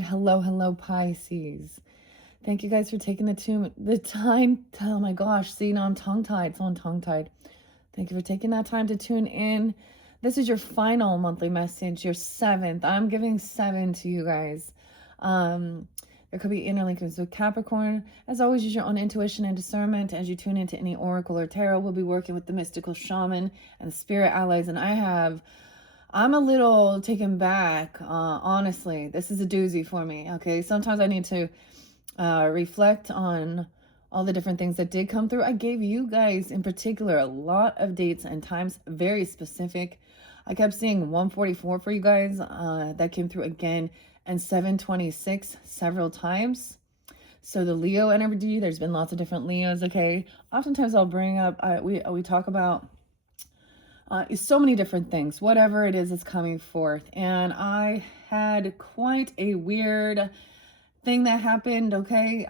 side. Hello, hello, Pisces. Thank you guys for taking the time. Oh my gosh, see, now I'm tongue-tied. So I'm tongue-tied. Thank you for taking that time to tune in. This is your final monthly message, your 7th. I'm giving 7 to you guys. There could be interlinkings with Capricorn. As always, use your own intuition and discernment as you tune into any oracle or tarot. We'll be working with the mystical shaman and spirit allies, and I'm a little taken back, honestly. This is a doozy for me, okay? Sometimes I need to reflect on all the different things that did come through. I gave you guys, in particular, a lot of dates and times, very specific. I kept seeing 144 for you guys. That came through again, and 726 several times. So the Leo energy, there's been lots of different Leos, okay? Oftentimes I'll bring up, we talk about so many different things, whatever it is that's coming forth. And I had quite a weird thing that happened, okay?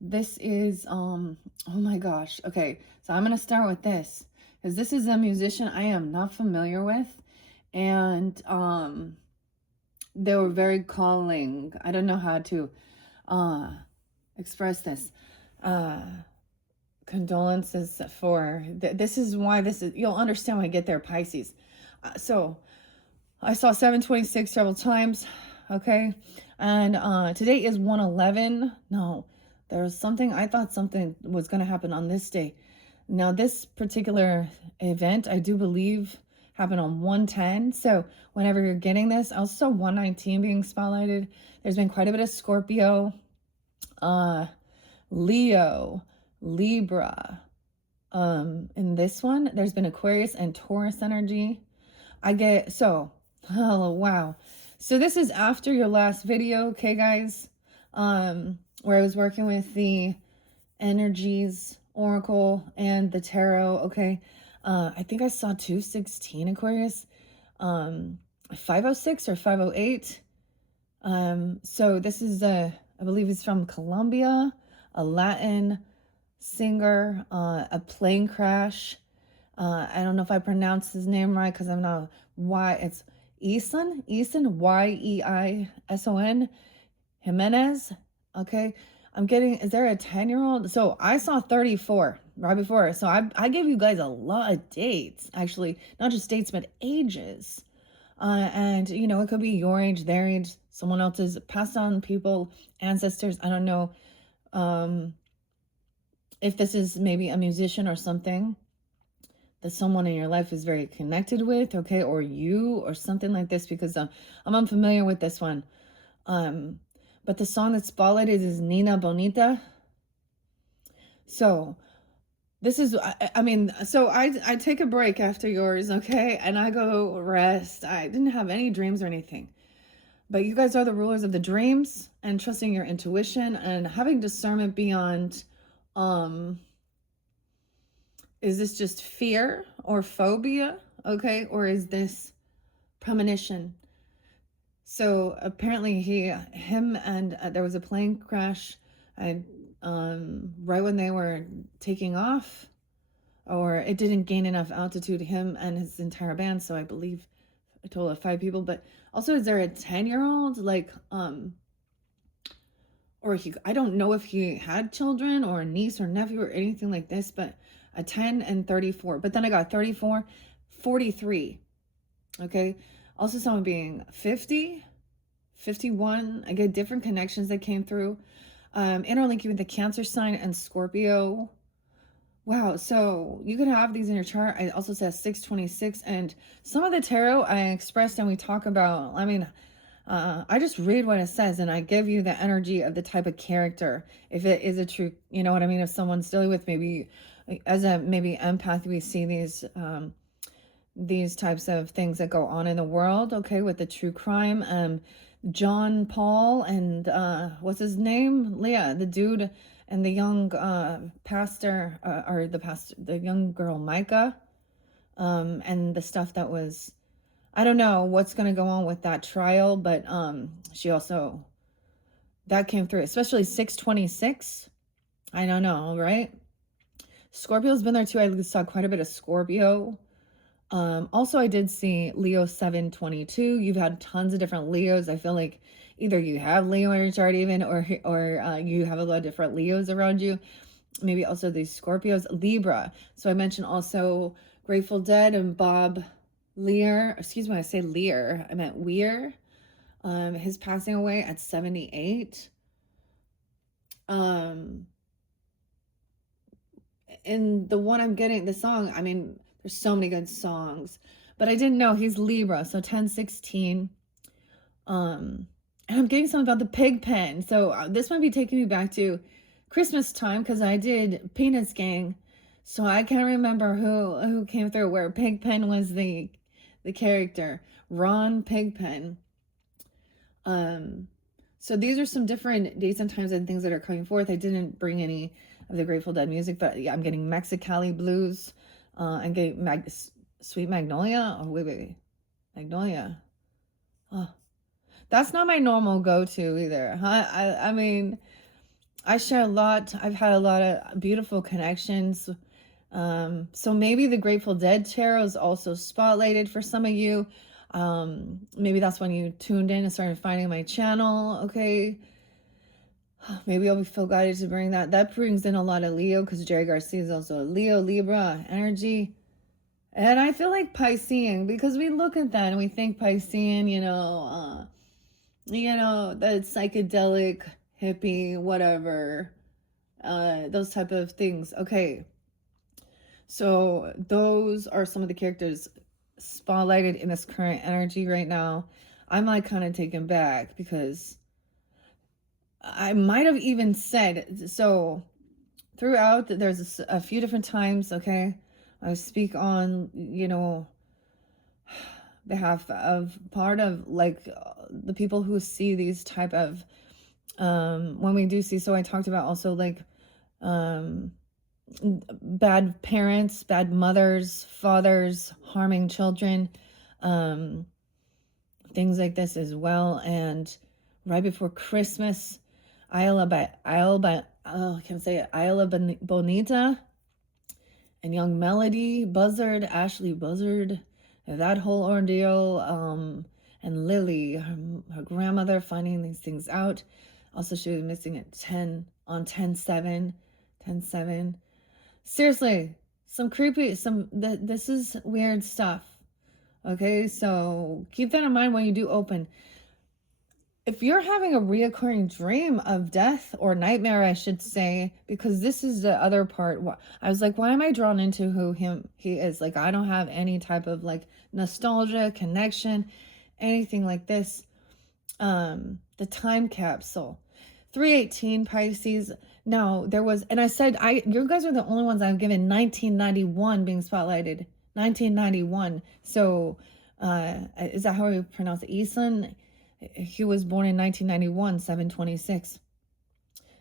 This is, oh my gosh. Okay, so I'm going to start with this, because this is a musician I am not familiar with. And they were very calling. I don't know how to express this. Condolences for this is why this is, you'll understand when I get there, Pisces. So I saw 726 several times, okay? And today is 111. No, there's something, I thought something was going to happen on this day. Now this particular event, I do believe, happened on 110. So whenever you're getting this, I also saw 119 being spotlighted. There's been quite a bit of Scorpio, Leo, Libra. In this one, there's been Aquarius and Taurus energy. Oh wow. So this is after your last video, okay guys? Where I was working with the energies, oracle, and the tarot, okay? I think I saw 216 Aquarius, 506 or 508. So this is I believe it's from Colombia, a Latin singer, a plane crash. I don't know if I pronounced his name right, because I'm not, it's Eison, Yeison, Jimenez. Okay. Is there a 10-year-old? So I saw 34 right before. So I gave you guys a lot of dates, actually, not just dates, but ages. And you know, it could be your age, their age, someone else's, passed on people, ancestors. I don't know. If this is maybe a musician or something that someone in your life is very connected with, okay, or you, or something like this, because I'm unfamiliar with this one. But the song that's spotlighted is Nina Bonita. So this is, so I take a break after yours, okay, and I go rest. I didn't have any dreams or anything. But you guys are the rulers of the dreams, and trusting your intuition and having discernment beyond, is this just fear or phobia? Okay. Or is this premonition? So apparently him and there was a plane crash right when they were taking off, or it didn't gain enough altitude, him and his entire band. So I believe a total of 5 people. But also, is there a 10-year-old, like, or I don't know if he had children or a niece or nephew or anything like this, but a 10 and 34. But then I got 34, 43. Okay. Also someone being 50, 51. I get different connections that came through. Interlinking with the Cancer sign and Scorpio. Wow. So you could have these in your chart. I also said 626, and some of the tarot I expressed and we talk about, I just read what it says and I give you the energy of the type of character. If it is a true, you know what I mean? If someone's dealing with, maybe as a empath, we see these types of things that go on in the world, okay, with the true crime. John Paul and what's his name? Leah, the dude, and the young pastor, or the young girl Micah, and the stuff that was, I don't know what's going to go on with that trial, but she also, that came through, especially 626. I don't know, right? Scorpio's been there too. I saw quite a bit of Scorpio. Also, I did see Leo 722. You've had tons of different Leos. I feel like either you have Leo in your chart even, or you have a lot of different Leos around you. Maybe also these Scorpios, Libra. So I mentioned also Grateful Dead and Bob Lear. Excuse me, I say Lear. I meant Weir. His passing away at 78. And the one I'm getting, the song, I mean, there's so many good songs, but I didn't know he's Libra, so 1016. And I'm getting something about the pig pen. So this might be taking me back to Christmas time because I did Penis Gang. So I can't remember who came through where Pigpen was the character. Ron Pigpen. So these are some different dates and times and things that are coming forth. I didn't bring any of the Grateful Dead music, but yeah, I'm getting Mexicali Blues. I'm getting Sweet Magnolia. Oh, wait. Magnolia. Oh, that's not my normal go-to either. I mean, I share a lot. I've had a lot of beautiful connections. So maybe the Grateful Dead tarot is also spotlighted for some of you. Maybe that's when you tuned in and started finding my channel. Okay. Maybe I'll feel guided to bring that. That brings in a lot of Leo because Jerry Garcia is also a Leo, Libra energy. And I feel like Piscean because we look at that and we think Piscean, that psychedelic, hippie, whatever, those type of things. Okay. So those are some of the characters spotlighted in this current energy right now. I'm like kind of taken back because I might have even said, so throughout, there's a few different times, okay, I speak on, behalf of part of like the people who see these type of, when we do see, so I talked about also like, bad parents, bad mothers, fathers, harming children, things like this as well. And right before Christmas, Isla Bonita and Young Melody, Buzzard, Ashley Buzzard, that whole ordeal, and Lily, her grandmother, finding these things out. Also, she was missing at 10/7. Seriously, this is weird stuff. Okay, so keep that in mind when you do open. If you're having a reoccurring dream of death or nightmare, I should say, because this is the other part. I was like, why am I drawn into who he is? Like, I don't have any type of like nostalgia, connection, anything like this. The time capsule. 318 Pisces. Now there was, and I said, you guys are the only ones I've given 1991 being spotlighted. 1991. So, is that how we pronounce it? Eastland? He was born in 1991, 7/26.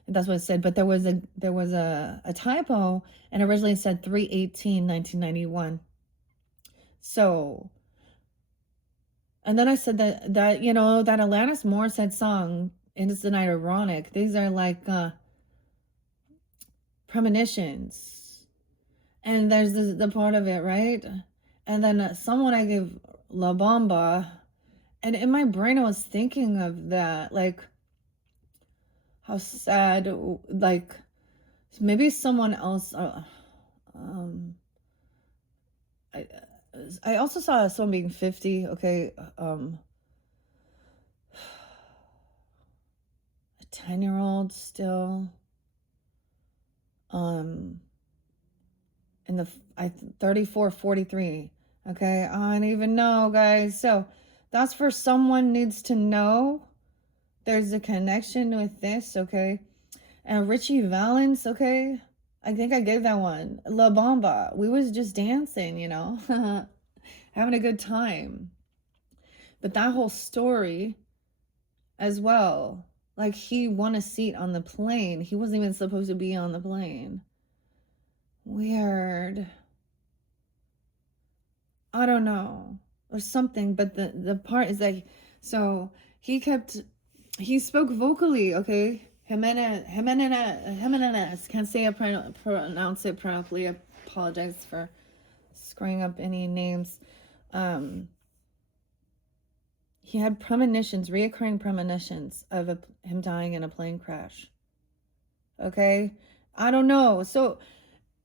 That's what it said. But there was a typo, and originally it said 318, 1991. So, and then I said that that Alanis Morissette song, and it's the night ironic. These are like premonitions, and there's the part of it, right? And then someone I gave La Bamba, and in my brain I was thinking of that, like how sad, like maybe someone else. I also saw someone being 50. Okay, a 10-year-old still. In the 34, 43. Okay, I don't even know, guys. So that's for someone needs to know. There's a connection with this, okay? And Richie Valens, okay? I think I gave that one. La Bamba. We was just dancing, having a good time. But that whole story as well, like he won a seat on the plane. He wasn't even supposed to be on the plane. Weird. I don't know. Or something, but the part is like, so he spoke vocally, okay? Jimenez, can't say I pronounce it properly. I apologize for screwing up any names. He had premonitions, reoccurring premonitions of him dying in a plane crash. Okay? I don't know. So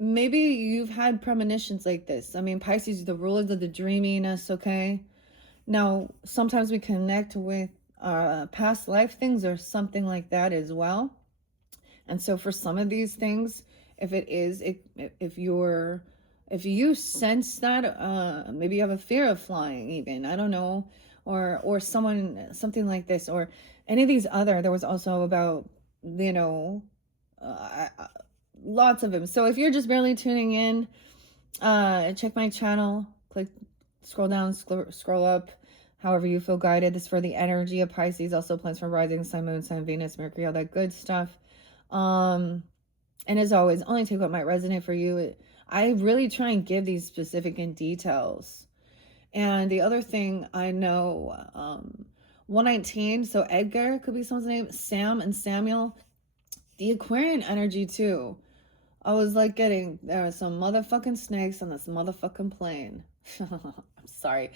maybe you've had premonitions like this. I mean, Pisces, the rulers of the dreaminess, okay? Now, sometimes we connect with past life things or something like that as well. And so for some of these things, if you sense that, maybe you have a fear of flying even, I don't know, or something like this, or any of these other, there was also about, uh, lots of them. So if you're just barely tuning in, check my channel, scroll down, scroll up, however you feel guided. This is for the energy of Pisces, also plans for rising sun, moon, sun, Venus, Mercury, all that good stuff. And as always, only take what might resonate for you. I really try and give these specific in details. And the other thing I know, 119, so Edgar could be someone's name, Sam and Samuel. The Aquarian energy too. I was like there are some motherfucking snakes on this motherfucking plane. I'm sorry.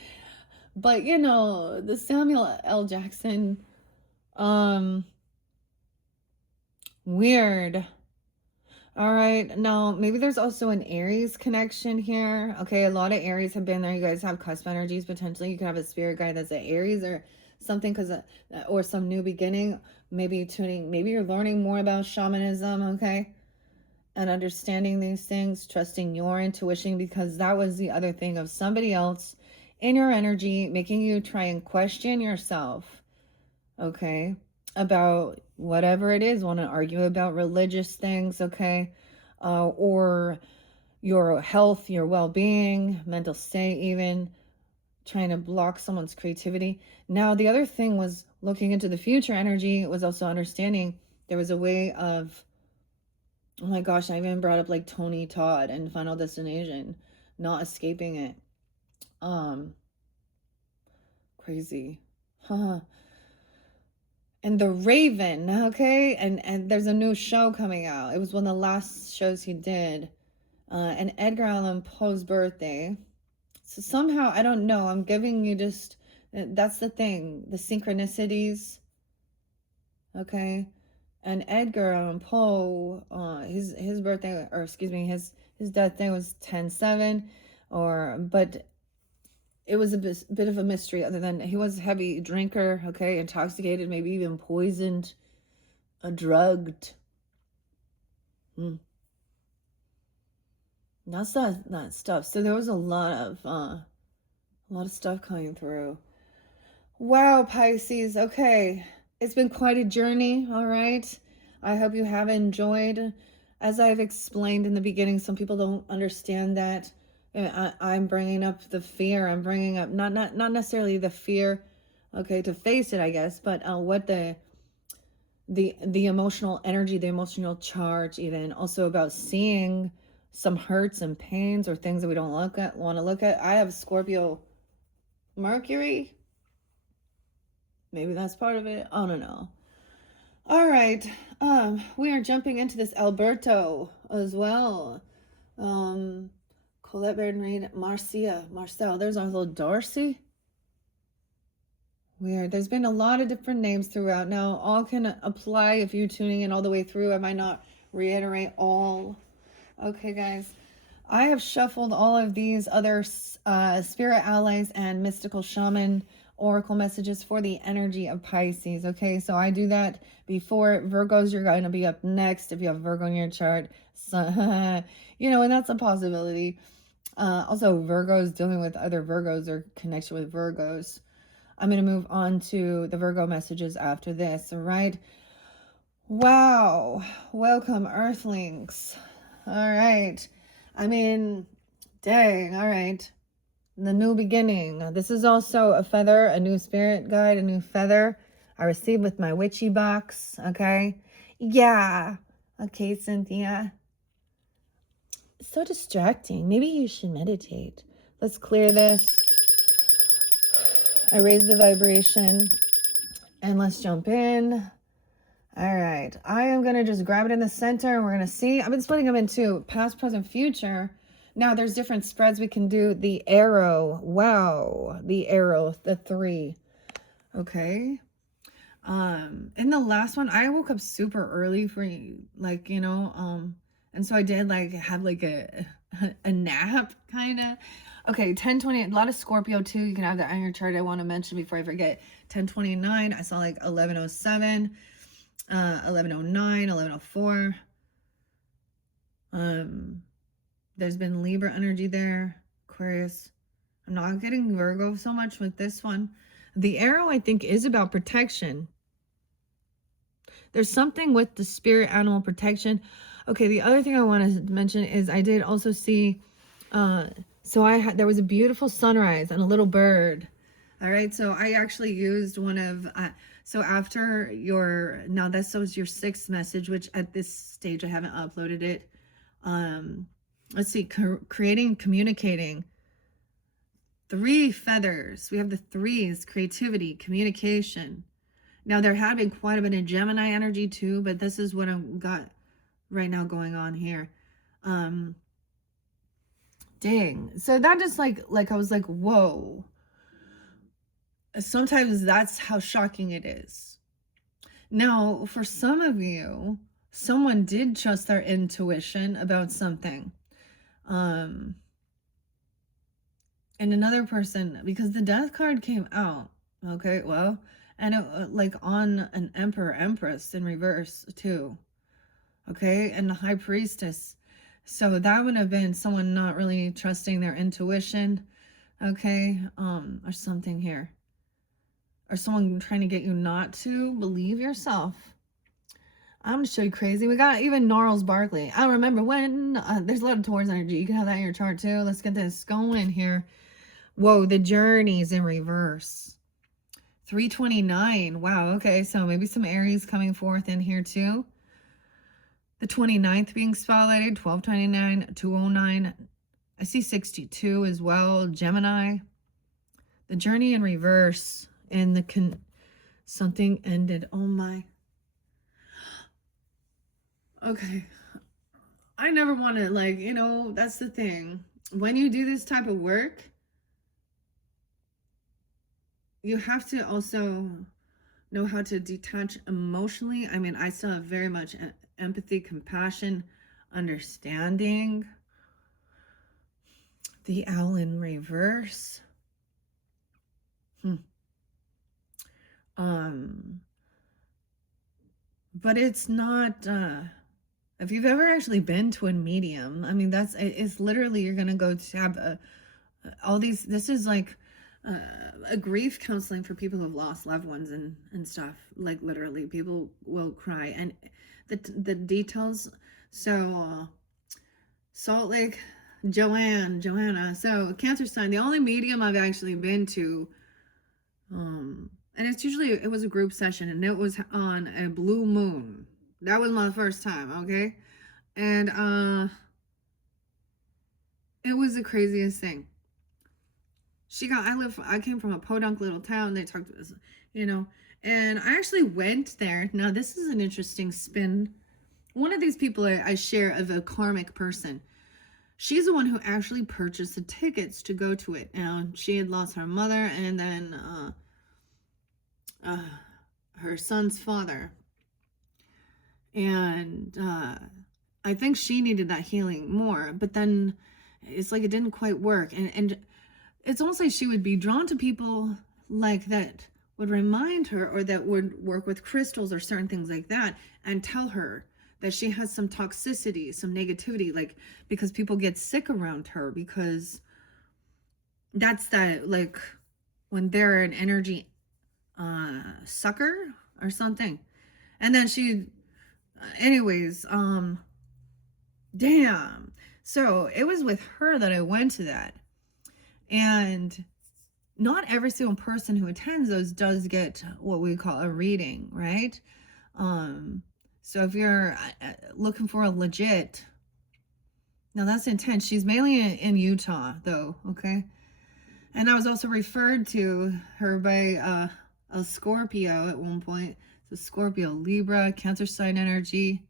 But the Samuel L. Jackson, weird. All right, now maybe there's also an Aries connection here. Okay, a lot of Aries have been there. You guys have cusp energies potentially. You could have a spirit guide that's an Aries or something, or some new beginning. Maybe you're learning more about shamanism, okay? And understanding these things, trusting your intuition, because that was the other thing of somebody else in your energy making you try and question yourself, okay, about whatever it is, want to argue about religious things, okay, or your health, your well-being, mental state, even trying to block someone's creativity. Now, the other thing was looking into the future energy, was also understanding there was a way of, oh my gosh, I even brought up like Tony Todd and Final Destination, not escaping it. Crazy. Huh. And The Raven, okay? And there's a new show coming out. It was one of the last shows he did. And Edgar Allan Poe's birthday. So somehow, I don't know, I'm giving you just, that's the thing, the synchronicities, okay? And Edgar Allan Poe, his birthday, or excuse me, his death day was 10/7, but it was a bit of a mystery, other than he was a heavy drinker, okay, intoxicated, maybe even poisoned, drugged. That's that stuff. So there was a lot of stuff coming through. Wow, Pisces. Okay, it's been quite a journey. All right, I hope you have enjoyed. As I've explained in the beginning, some people don't understand that. I'm bringing up the fear. I'm bringing up not necessarily the fear, okay, to face it, I guess, but what the emotional energy, the emotional charge, even also about seeing some hurts and pains or things that we don't want to look at. I have Scorpio Mercury. Maybe that's part of it. I don't know. All right. We are jumping into this Alberto as well. Colette Baird, Marcel. There's our little Darcy. Weird. There's been a lot of different names throughout. Now, all can apply if you're tuning in all the way through. I might not reiterate all. Okay, guys. I have shuffled all of these other spirit allies and mystical shaman oracle messages for the energy of Pisces. Okay, so I do that before Virgos. You're going to be up next if you have Virgo in your chart. So, and that's a possibility. Also, Virgos dealing with other Virgos or connection with Virgos. I'm going to move on to the Virgo messages after this. All right. Wow. Welcome, Earthlings. All right. I mean, dang. All right. The new beginning. This is also a feather, a new spirit guide, a new feather I received with my witchy box. Okay. Yeah. Okay, Cynthia. So distracting. Maybe you should meditate. Let's clear this. I raise the vibration and let's jump in. All right. I am going to just grab it in the center and we're going to see. I've been splitting them into past, present, future. Now there's different spreads we can do. The arrow. Wow. The arrow. The 3. Okay. In the last one, I woke up super early for like, and so I did like have like a nap kind of. Okay, 10:20, a lot of Scorpio too. You can have that on your chart. I want to mention before I forget. 10:29, I saw like 11:07, 11:09, 11:04. There's been Libra energy there, Aquarius. I'm not getting Virgo so much with this one. The arrow, I think, is about protection. There's something with the spirit animal protection. Okay, the other thing I want to mention is I did also see, there was a beautiful sunrise and a little bird. All right, so I actually used one of, so after now this was your 6th message, which at this stage I haven't uploaded it. Let's see, creating, communicating. 3 feathers. We have the 3s, creativity, communication. Now, there had been quite a bit of Gemini energy too, but this is what I've got right now going on here. Dang. So that just like I was like, whoa. Sometimes that's how shocking it is. Now, for some of you, someone did trust their intuition about something. And another person, because the Death card came out, okay, well, and it, like on an Emperor, Empress in reverse too, okay, and the High Priestess. So that would have been someone not really trusting their intuition, okay, or something here. Or someone trying to get you not to believe yourself. I'm going to show you crazy. We got even Gnarls Barkley. I remember when, there's a lot of Taurus energy. You can have that in your chart too. Let's get this going here. Whoa, the Journey's in reverse. 329. Wow, okay, so maybe some Aries coming forth in here too. The 29th being spotlighted, 1229, 209. I see 62 as well, Gemini. The Journey in reverse, and the something ended. Oh my. Okay. I never want to, like, that's the thing. When you do this type of work, you have to also know how to detach emotionally. I mean, I still have very much empathy, compassion, understanding. The Owl in reverse. But it's not, if you've ever actually been to a medium, I mean, it's literally, you're going to go to have all these, this is like a grief counseling for people who have lost loved ones and stuff. Like literally people will cry, and the details. So Salt Lake, Joanna, so Cancer sign, the only medium I've actually been to, and it was a group session, and it was on a blue moon. That was my first time, okay? And it was the craziest thing. I came from a podunk little town. They talked to us, and I actually went there. Now, this is an interesting spin. One of these people I share of a karmic person. She's the one who actually purchased the tickets to go to it. Now, she had lost her mother, and then her son's father. And I think she needed that healing more, but then it's like it didn't quite work. And it's almost like she would be drawn to people like that would remind her, or that would work with crystals or certain things like that, and tell her that she has some toxicity, some negativity, like, because people get sick around her, because that's that, like, when they're an energy sucker or something. And then anyways, damn. So it was with her that I went to that. And not every single person who attends those does get what we call a reading, right? So if you're looking for a legit, now that's intense. She's mainly in Utah though, okay? And I was also referred to her by a Scorpio at one point. So Scorpio, Libra, Cancer sign energy.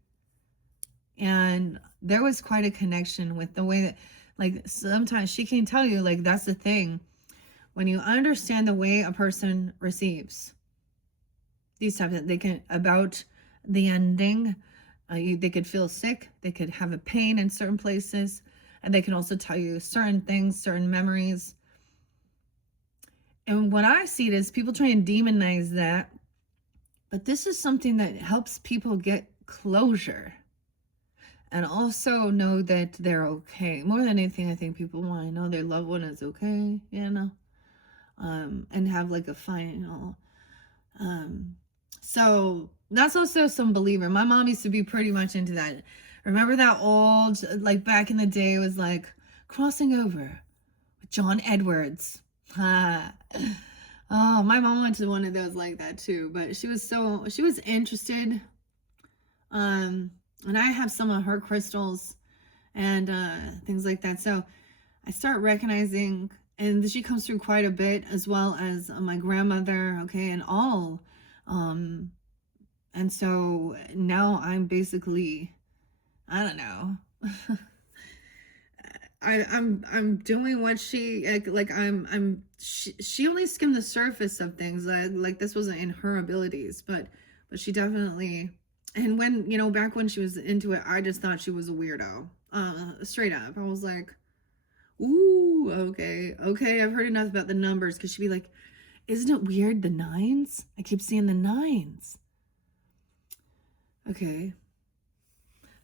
And there was quite a connection with the way that Like sometimes she can tell you, like, that's the thing. When you understand the way a person receives these types of, they can, about the ending, they could feel sick, they could have a pain in certain places, and they can also tell you certain things, certain memories. And what I see it is people try and demonize that, but this is something that helps people get closure and also know that they're okay. More than anything, I think people want to know their loved one is okay, you know, and have like a final. So that's also some believer. My mom used to be pretty much into that. Remember that old, like back in the day, it was like crossing over with John Edwards. Oh, my mom went to one of those like that too, but she was interested. And I have some of her crystals and things like that. So I start recognizing, and she comes through quite a bit, as well as my grandmother, okay, and all. And so now I'm basically, I don't know. I'm doing what she like she only skimmed the surface of things, like this wasn't in her abilities, but she definitely, and when, you know, back when she was into it, I just thought she was a weirdo, straight up. I was like, ooh, okay, I've heard enough about the numbers, because she'd be like, isn't it weird, the nines? I keep seeing the nines. Okay.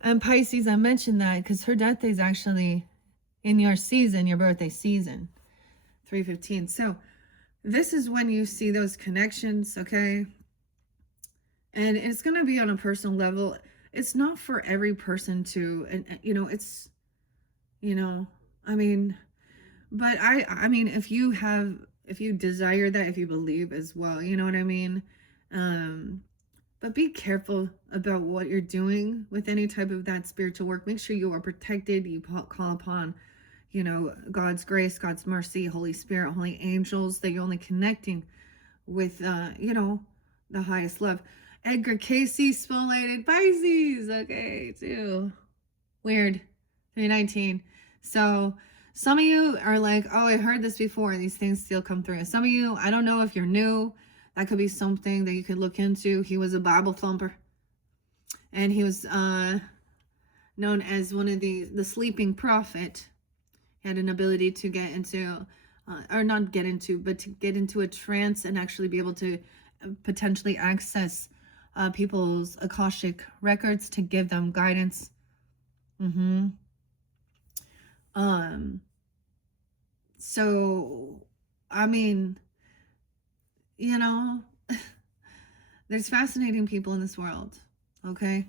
And Pisces, I mentioned that because her death day is actually in your season, your birthday season, 3/15. So this is when you see those connections, okay? And it's going to be on a personal level. It's not for every person to, and you know, it's, you know, I mean, but I mean, if you desire that, if you believe as well, you know what I mean? But be careful about what you're doing with any type of that spiritual work. Make sure you are protected. You call upon, you know, God's grace, God's mercy, Holy Spirit, holy angels, that you're only connecting with, you know, the highest love. Edgar Casey, spoliated Pisces, okay, too. Weird. 319. So some of you are like, oh, I heard this before, and these things still come through. Some of you, I don't know if you're new, that could be something that you could look into. He was a Bible thumper, and he was known as one of the sleeping prophet. He had an ability to get into, or not get into, but to get into a trance and actually be able to potentially access people's Akashic records to give them guidance. So, I mean, you know, there's fascinating people in this world, okay?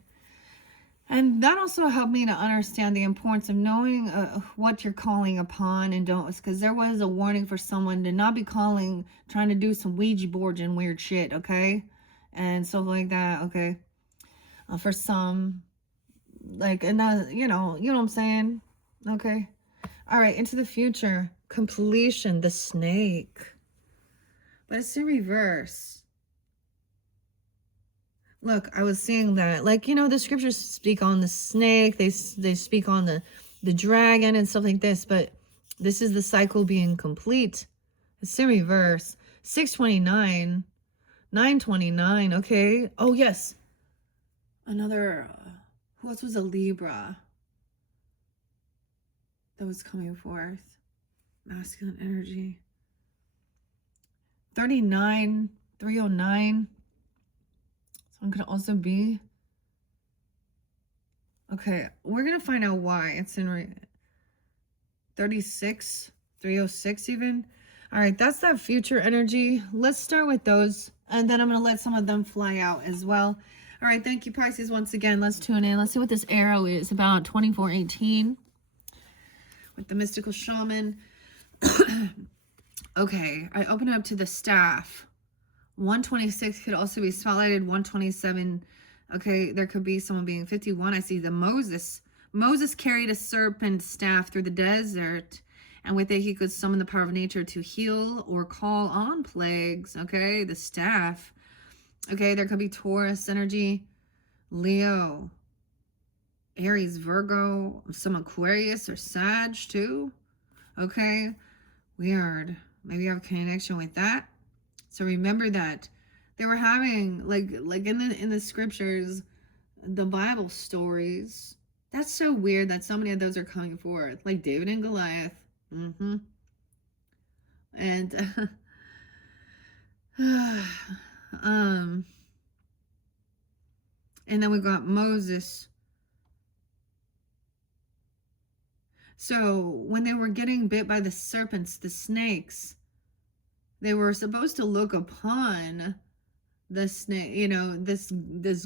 And that also helped me to understand the importance of knowing what you're calling upon and don't, because there was a warning for someone to not be trying to do some Ouija boards and weird shit, okay? And stuff like that, okay? For some, like, and that, you know what I'm saying? Okay. All right, into the future. Completion, the snake. But it's in reverse. Look, I was seeing that, like, you know, the scriptures speak on the snake, they speak on the dragon and stuff like this, but this is the cycle being complete. It's in reverse. 629, 929, okay. Oh, yes. Another, who else was a Libra that was coming forth? Masculine energy. 39, 309. Someone could also be. Okay, we're going to find out why. It's in 36, 306 even. All right, that's that future energy. Let's start with those, and then I'm going to let some of them fly out as well. All right, thank you, Pisces, once again. Let's tune in. Let's see what this arrow is about. 2418 with the mystical shaman. Okay, I open it up to the staff. 126 could also be spotlighted. 127. Okay, there could be someone being 51. I see the Moses. Moses carried a serpent staff through the desert, and with it he could summon the power of nature to heal or call on plagues. Okay, the staff. Okay, there could be Taurus energy. Leo. Aries, Virgo, some Aquarius or Sag too. Okay, weird. Maybe you have a connection with that. So remember that they were having like in the scriptures, the Bible stories. That's so weird that so many of those are coming forth, like David and Goliath. Mm-hmm. And um, and then we got Moses. So when they were getting bit by the serpents, the snakes, they were supposed to look upon the snake, you know, this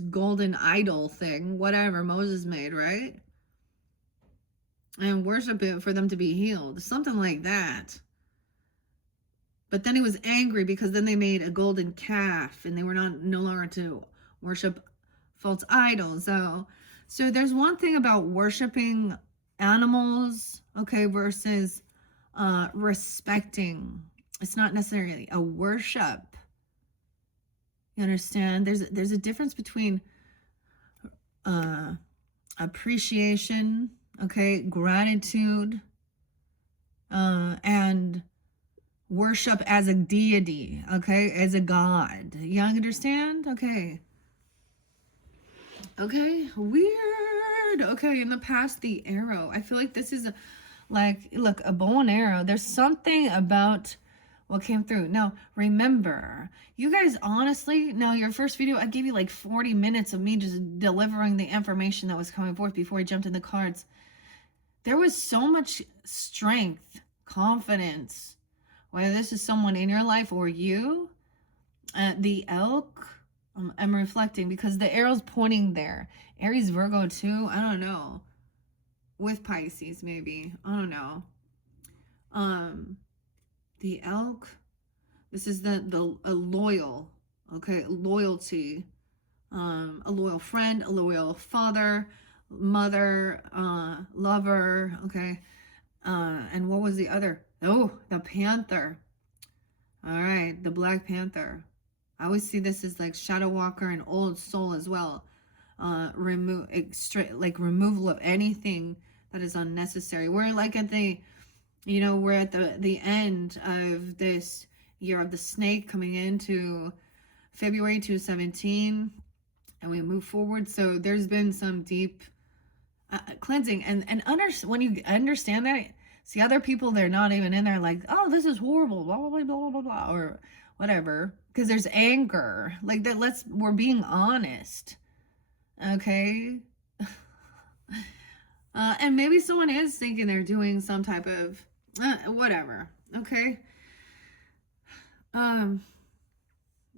golden idol thing, whatever Moses made, right? And worship it for them to be healed, something like that. But then he was angry because then they made a golden calf and they were no longer to worship false idols. So there's one thing about worshiping animals, okay, versus respecting. It's not necessarily a worship. You understand? There's a difference between appreciation, okay, gratitude, and worship as a deity, okay, as a god. You understand? Okay. Okay, weird. Okay, in the past, the arrow. I feel like this is like, look, a bow and arrow. There's something about what came through. Now, remember, you guys, honestly, now your first video, I gave you like 40 minutes of me just delivering the information that was coming forth before I jumped in the cards. There was so much strength, confidence, whether this is someone in your life or you. The elk, I'm reflecting because the arrow's pointing there. Aries, Virgo too, I don't know. With Pisces, maybe. I don't know. The elk, this is a loyal, okay, loyalty, a loyal friend, a loyal father, mother, lover, okay. And what was the other? Oh, the panther. All right, the Black Panther. I always see this as like Shadow Walker and Old Soul as well. Removal of anything that is unnecessary. We're like at the, you know, we're at the end of this year of the snake coming into February 2017, and we move forward. So there's been some deep cleansing, and when you understand that, see other people, they're not even in there like, oh, this is horrible, blah blah blah blah blah blah, or whatever, because there's anger like that. We're being honest, okay. And maybe someone is thinking they're doing some type of whatever, okay.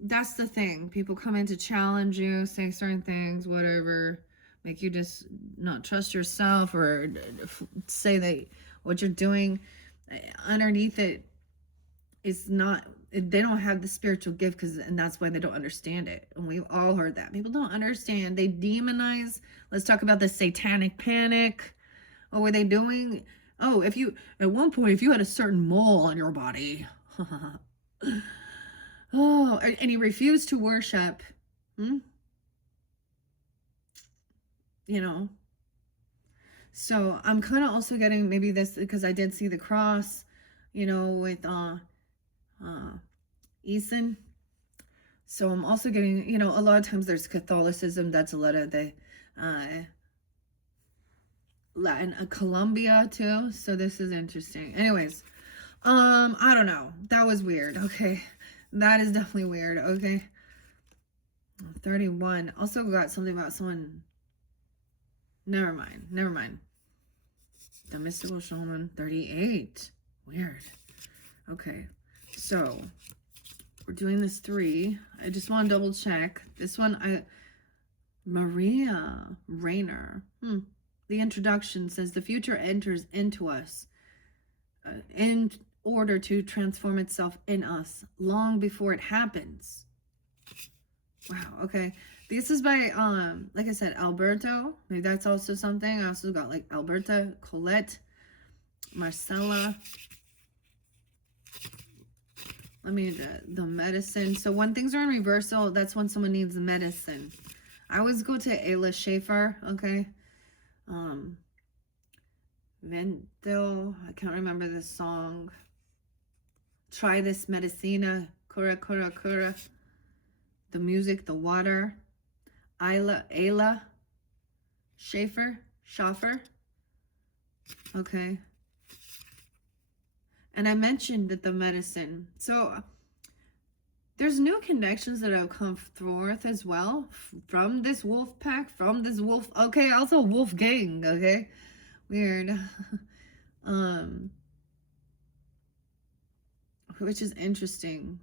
That's the thing. People come in to challenge you, say certain things, whatever, make you just not trust yourself, or say that what you're doing underneath it is not, they don't have the spiritual gift, and that's why they don't understand it. And we've all heard that. People don't understand. They demonize. Let's talk about the satanic panic. What were they doing? Oh, at one point, if you had a certain mole on your body, oh, and you refused to worship, you know. So I'm kind of also getting maybe this, because I did see the cross, you know, with Ethan. So I'm also getting, you know, a lot of times there's Catholicism, that's a lot of the Latin, Colombia too. So this is interesting. Anyways, I don't know. That was weird. Okay. That is definitely weird. Okay. 31. Also got something about someone. Never mind. The mystical shaman. 38. Weird. Okay. So we're doing this 3. I just want to double check. This one, Maria Rayner. The introduction says the future enters into us in order to transform itself in us long before it happens. Wow. Okay. This is by, like I said, Alberto. Maybe that's also something. I also got like Alberta, Colette, Marcella. Let me, the medicine. So when things are in reversal, that's when someone needs medicine. I always go to Ayla Schaefer, okay? Vento, I can't remember this song. Try this medicina, cura, cura, cura. The music, the water. Ayla, Schaffer. Okay. And I mentioned that the medicine. So there's new connections that have come forth as well from this wolf pack, from this wolf. Okay, also wolf gang. Okay, weird. Which is interesting.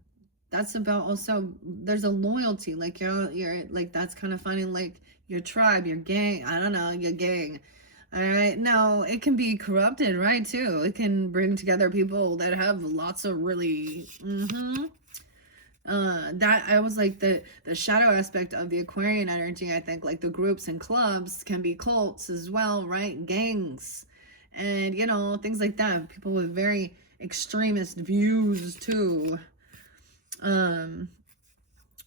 That's about also, there's a loyalty, like you're like, that's kind of finding like your tribe, your gang. I don't know, your gang. All right. Now it can be corrupted, right? Too. It can bring together people that have lots of really. That I was like the shadow aspect of the Aquarian energy. I think like the groups and clubs can be cults as well, right? Gangs, and you know, things like that. People with very extremist views too.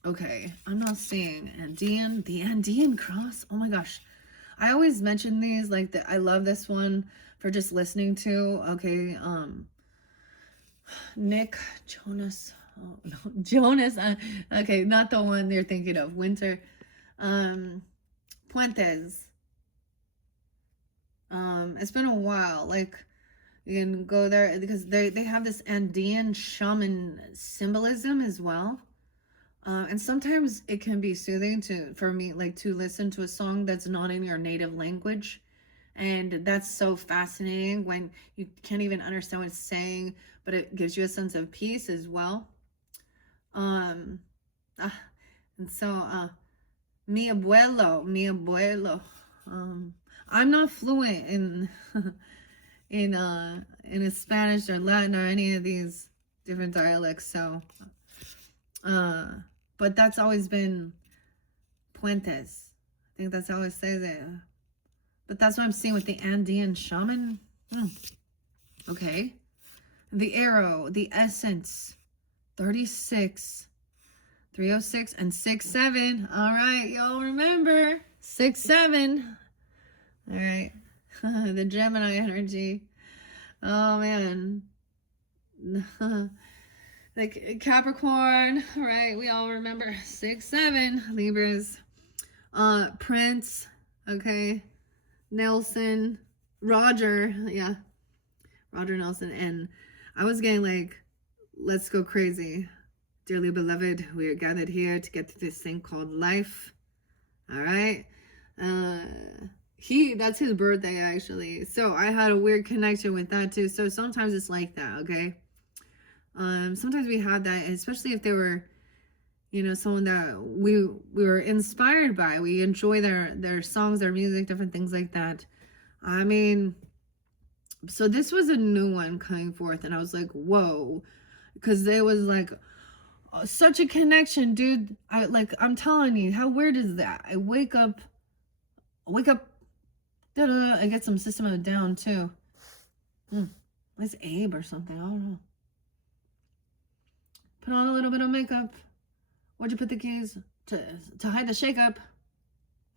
Okay, I'm not seeing Andean, the Andean cross. Oh my gosh, I always mention these, like I love this one for just listening to. Okay, Nick Jonas. Oh no, Jonas. Okay, not the one you're thinking of. Winter. Puentes. It's been a while. Like, you can go there because they have this Andean shaman symbolism as well. And sometimes it can be soothing for me, like, to listen to a song that's not in your native language. And that's so fascinating when you can't even understand what it's saying, but it gives you a sense of peace as well. And so, mi abuelo. I'm not fluent in in Spanish or Latin or any of these different dialects, so but that's always been puentes. I think that's how it says it. But that's what I'm seeing with the Andean shaman. Okay. The arrow, the essence, 36, 306, and 67. All right, y'all remember 67. All right. The Gemini energy. Oh man. Like Capricorn, right? We all remember 6-7 Libras. Prince, okay. Nelson, Roger, yeah. Roger Nelson. And I was getting like, let's go crazy. Dearly beloved, we are gathered here to get through this thing called life. All right. That's his birthday actually. So I had a weird connection with that too. So sometimes it's like that, okay? Sometimes we had that, especially if they were, you know, someone that we were inspired by. We enjoy their songs, their music, different things like that. I mean, so this was a new one coming forth, and I was like, whoa, because there was like such a connection, dude. I'm telling you, how weird is that? I wake up, da-da, I get some System of a Down too. It's Abe or something, I don't know. Put on a little bit of makeup. Where'd you put the keys? To hide the shakeup.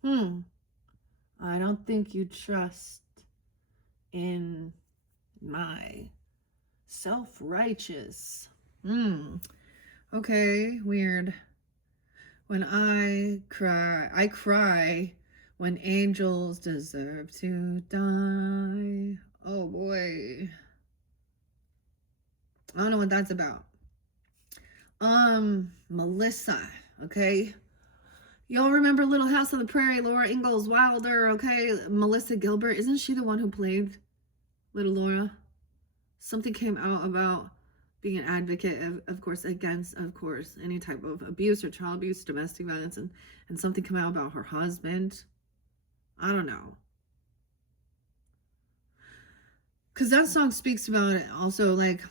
I don't think you trust in my self-righteous. Okay, weird. When I cry when angels deserve to die. Oh boy. I don't know what that's about. Melissa, okay? Y'all remember Little House on the Prairie, Laura Ingalls Wilder, okay? Melissa Gilbert, isn't she the one who played Little Laura? Something came out about being an advocate, of course, against, of course, any type of abuse or child abuse, domestic violence, and something came out about her husband. I don't know. Because that song speaks about it also, like,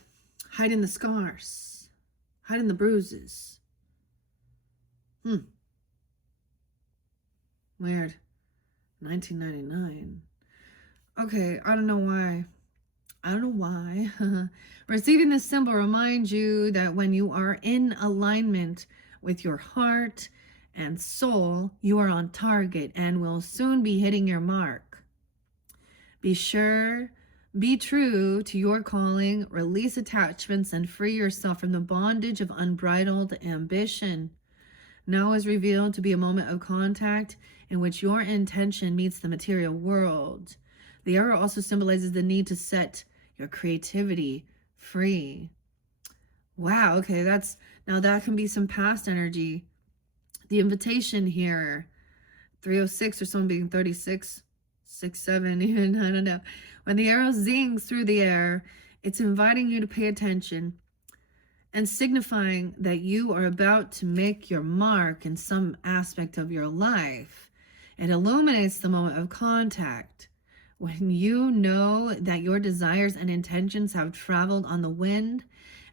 hiding the scars, hiding the bruises. Weird. 1999. Okay, I don't know why. Receiving this symbol reminds you that when you are in alignment with your heart and soul, you are on target and will soon be hitting your mark. Be true to your calling, release attachments, and free yourself from the bondage of unbridled ambition. Now is revealed to be a moment of contact in which your intention meets the material world. The arrow also symbolizes the need to set your creativity free. Wow, okay, now that can be some past energy. The invitation here, 306 or someone being 36, 67, even, I don't know. When the arrow zings through the air, it's inviting you to pay attention and signifying that you are about to make your mark in some aspect of your life. It illuminates the moment of contact, when you know that your desires and intentions have traveled on the wind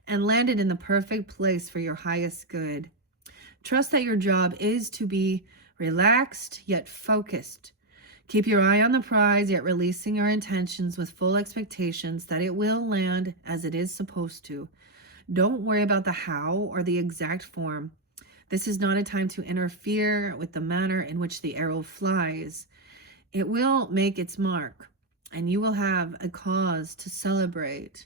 and landed in the perfect place for your highest good. Trust that your job is to be relaxed yet focused. Keep your eye on the prize, yet releasing your intentions with full expectations that it will land as it is supposed to. Don't worry about the how or the exact form. This is not a time to interfere with the manner in which the arrow flies. It will make its mark, and you will have a cause to celebrate.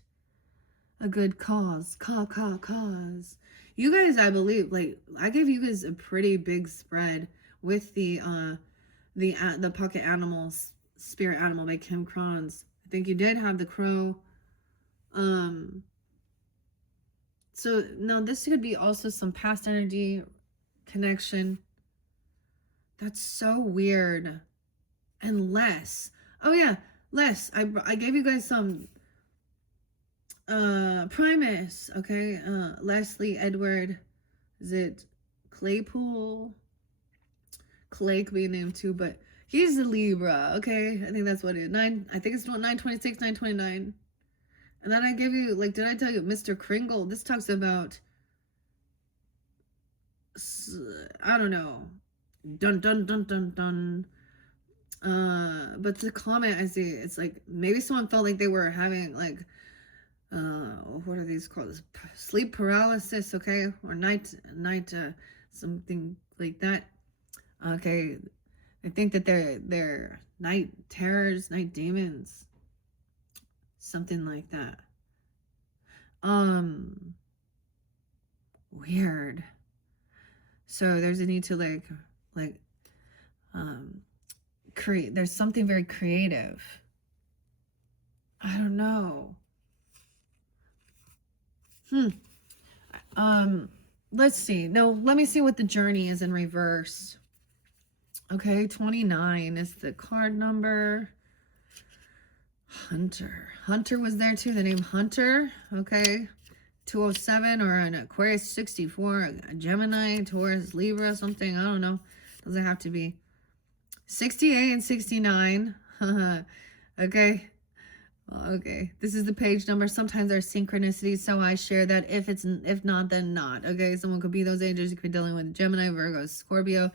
A good cause. Cause. You guys, I believe, like, I gave you guys a pretty big spread with the Pocket Animals, Spirit Animal by Kim Kranz. I think you did have the crow. So now this could be also some past energy connection. That's so weird. And Les. Oh yeah, Les. I gave you guys some Primus, okay? Leslie Edward. Is it Claypool? Clay could be a name too, but he's a Libra, okay? I think that's what it is. I think it's 926, 929. And then I give you, like, did I tell you, Mr. Kringle? This talks about, I don't know, dun dun dun dun dun. But the comment I see, it's like maybe someone felt like they were having like, what are these called? Sleep paralysis, okay, or night, something like that. Okay, I think that they're night terrors, night demons, something like that. Weird. So there's a need to create. There's something very creative. I don't know. Let's see. Now, let me see what the journey is in reverse. Okay, 29 is the card number. Hunter was there too, the name Hunter. Okay, 207 or an Aquarius 64, a Gemini, Taurus, Libra, something. I don't know. Doesn't have to be. 68 and 69. Okay. Okay, this is the page number. Sometimes there are synchronicities, so I share that. If not, then not. Okay, someone could be those angels. You could be dealing with Gemini, Virgo, Scorpio.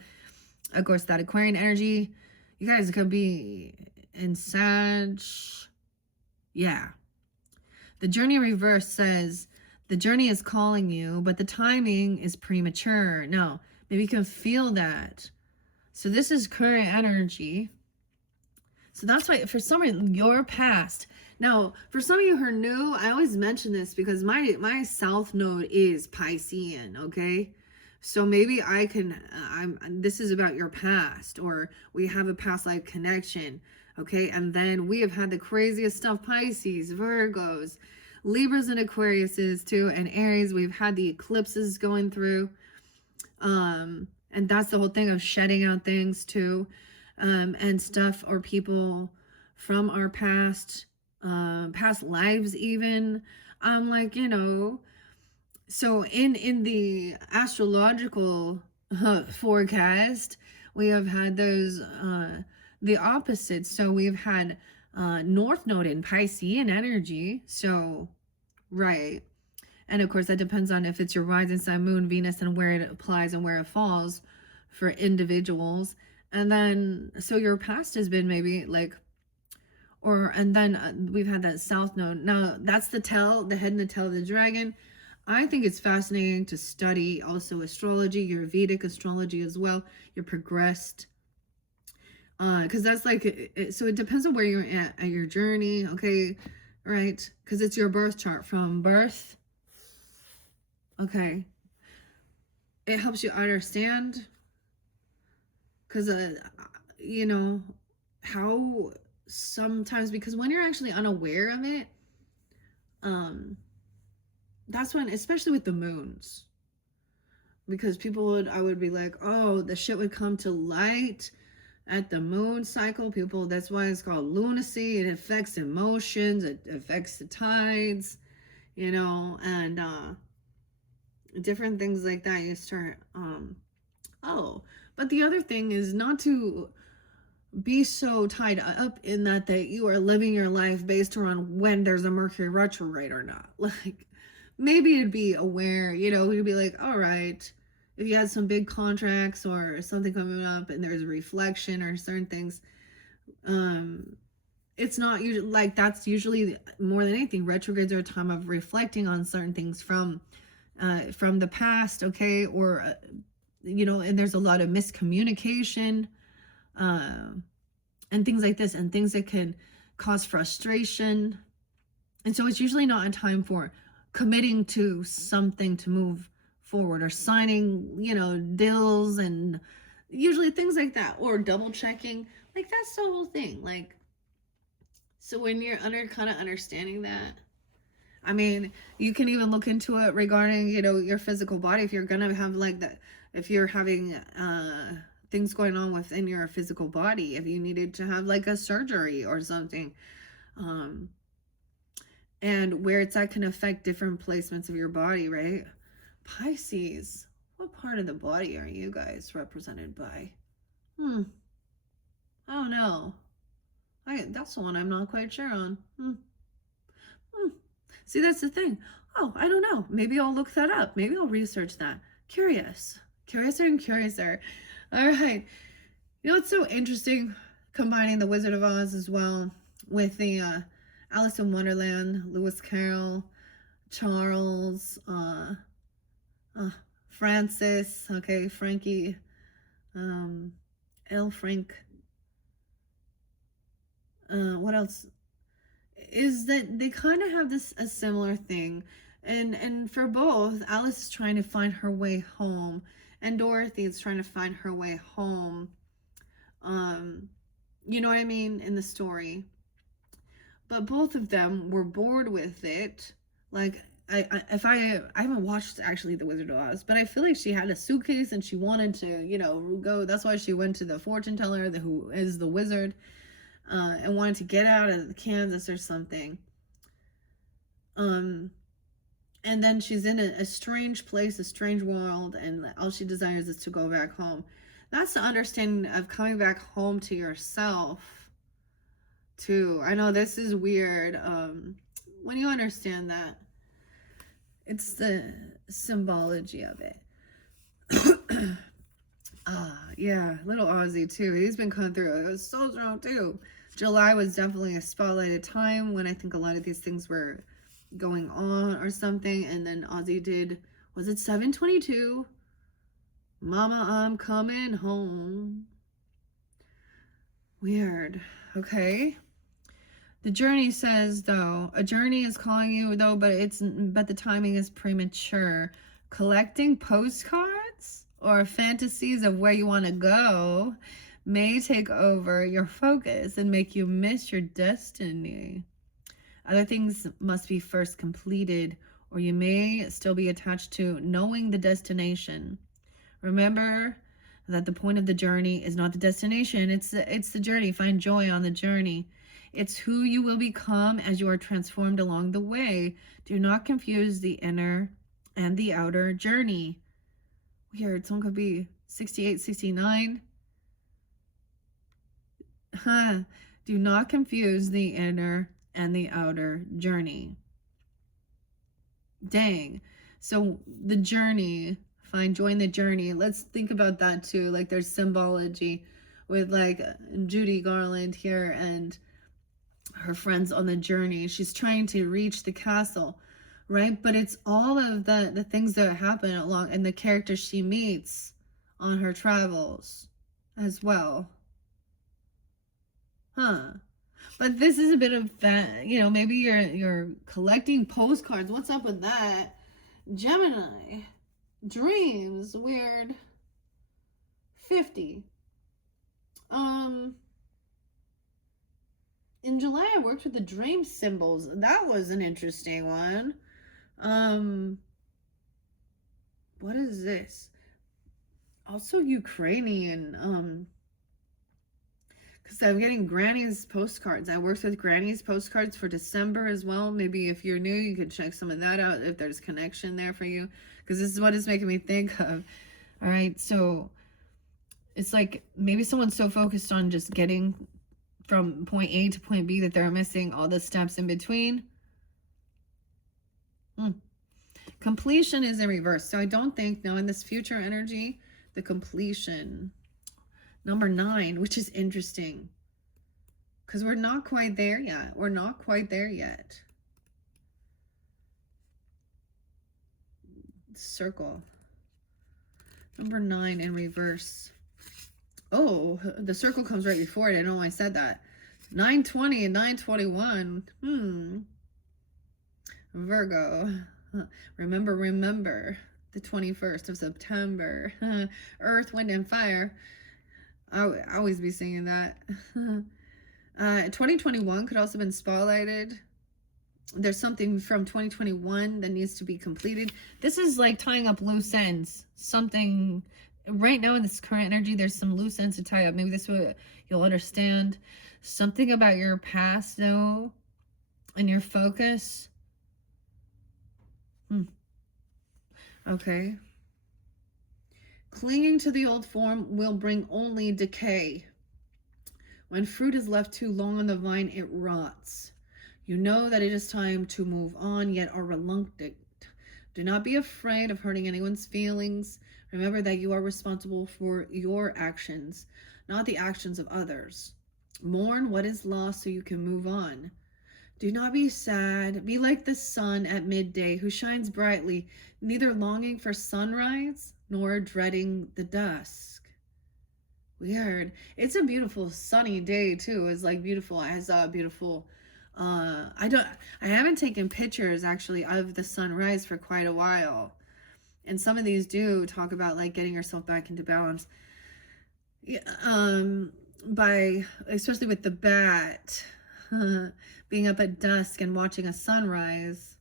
Of course, that Aquarian energy. You guys could be in Sag. Yeah. The journey reverse says the journey is calling you, but the timing is premature. Now, maybe you can feel that. So this is current energy. So that's why, for some reason, your past. Now, for some of you who are new, I always mention this because my South Node is Piscean, okay? So maybe I can, this is about your past, or we have a past life connection, okay? And then we have had the craziest stuff, Pisces, Virgos, Libras and Aquariuses too, and Aries. We've had the eclipses going through. And that's the whole thing of shedding out things too. And stuff or people from our past lives even. Like, you know, so in the astrological forecast, we have had those, the opposites. So we've had North Node in Piscean energy. So, right. And of course, that depends on if it's your rising sign, moon, Venus, and where it applies and where it falls for individuals. And then, so your past has been maybe like, and then we've had that South Node. Now, that's the head and the tail of the dragon. I think it's fascinating to study also astrology, your Vedic astrology as well, your progressed Because that's like, so it depends on where you're at your journey, okay, right? Because it's your birth chart from birth, okay. It helps you understand, because, you know, how sometimes, because when you're actually unaware of it, that's when, especially with the moons, because I would be like, oh, the shit would come to light at the moon cycle. People, that's why it's called lunacy. It affects emotions, it affects the tides, you know, and different things like that. You start, oh, but the other thing is not to be so tied up in that you are living your life based around when there's a Mercury retrograde or not. Like, maybe you'd be aware, you know, you'd be like, all right, if you had some big contracts or something coming up and there's a reflection or certain things, it's not usually like, that's usually more than anything, retrogrades are a time of reflecting on certain things from the past, okay, or you know, and there's a lot of miscommunication, and things like this, and things that can cause frustration. And so it's usually not a time for committing to something to move forward, or signing, you know, deals, and usually things like that, or double checking. Like, that's the whole thing. Like, so when you're kind of understanding that, I mean, you can even look into it regarding, you know, your physical body. If you're gonna have like that, if you're having things going on within your physical body, if you needed to have like a surgery or something, and where it's that can affect different placements of your body, right? Pisces, what part of the body are you guys represented by? I don't know. That's the one I'm not quite sure on. See, that's the thing. Oh, I don't know. Maybe I'll look that up. Maybe I'll research that. Curiouser and curiouser. All right. You know, it's so interesting combining the Wizard of Oz as well with the Alice in Wonderland, Lewis Carroll, Charles, Francis, okay, Frankie, L. Frank. What else? Is that they kind of have a similar thing, and for both, Alice is trying to find her way home, and Dorothy is trying to find her way home. You know what I mean, in the story. But both of them were bored with it. Like, I haven't watched actually The Wizard of Oz, but I feel like she had a suitcase and she wanted to, you know, go. That's why she went to the fortune teller, who is the wizard, and wanted to get out of Kansas or something. And then she's in a strange place, a strange world, and all she desires is to go back home. That's the understanding of coming back home to yourself, too. I know this is weird. When you understand that, it's the symbology of it. Yeah, little Ozzy too. He's been coming through. It was so strong too. July was definitely a spotlighted time when I think a lot of these things were going on or something. And then Ozzy did, was it 7/22? Mama, I'm coming home. Weird. Okay. The journey says, though, a journey is calling you, though, but the timing is premature. Collecting postcards or fantasies of where you want to go may take over your focus and make you miss your destiny. Other things must be first completed, or you may still be attached to knowing the destination. Remember that the point of the journey is not the destination. It's the journey. Find joy on the journey. It's who you will become as you are transformed along the way. Do not confuse the inner and the outer journey. Weird. Someone could be 68, 69. Do not confuse the inner and the outer journey. Dang. So the journey, find joy in the journey. Let's think about that too. Like, there's symbology with like Judy Garland here and her friends on the journey. She's trying to reach the castle, right? But it's all of the things that happen along, and the characters she meets on her travels as well. Huh. But this is a bit of that, you know, maybe you're collecting postcards. What's up with that? Gemini. Dreams. Weird. 50. In July I worked with the dream symbols. That was an interesting one. What is this? Also Ukrainian. Because I'm getting Granny's postcards. I worked with Granny's postcards for December as well. Maybe if you're new, you could check some of that out if there's connection there for you. Because this is what it's making me think of. All right, so it's like maybe someone's so focused on just getting from point A to point B that they're missing all the steps in between. Completion is in reverse. So I don't think, now in this future energy, the completion... Number 9, which is interesting. Because we're not quite there yet. We're not quite there yet. Circle. Number 9 in reverse. Oh, the circle comes right before it. I don't know why I said that. 920 and 921. Virgo. Remember. The 21st of September. Earth, wind, and fire. I always be singing that. 2021 could also have been spotlighted. There's something from 2021 that needs to be completed. This is like tying up loose ends. Something right now in this current energy, there's some loose ends to tie up. Maybe this way you'll understand something about your past, though, and your focus. Okay. Clinging to the old form will bring only decay. When fruit is left too long on the vine, it rots. You know that it is time to move on, yet are reluctant. Do not be afraid of hurting anyone's feelings. Remember that you are responsible for your actions, not the actions of others. Mourn what is lost so you can move on. Do not be sad. Be like the sun at midday, who shines brightly, neither longing for sunrise nor dreading the dusk. Weird. It's a beautiful sunny day too. It's like beautiful. I saw a beautiful I haven't taken pictures actually of the sunrise for quite a while. And some of these do talk about like getting yourself back into balance. By especially with the bat being up at dusk and watching a sunrise.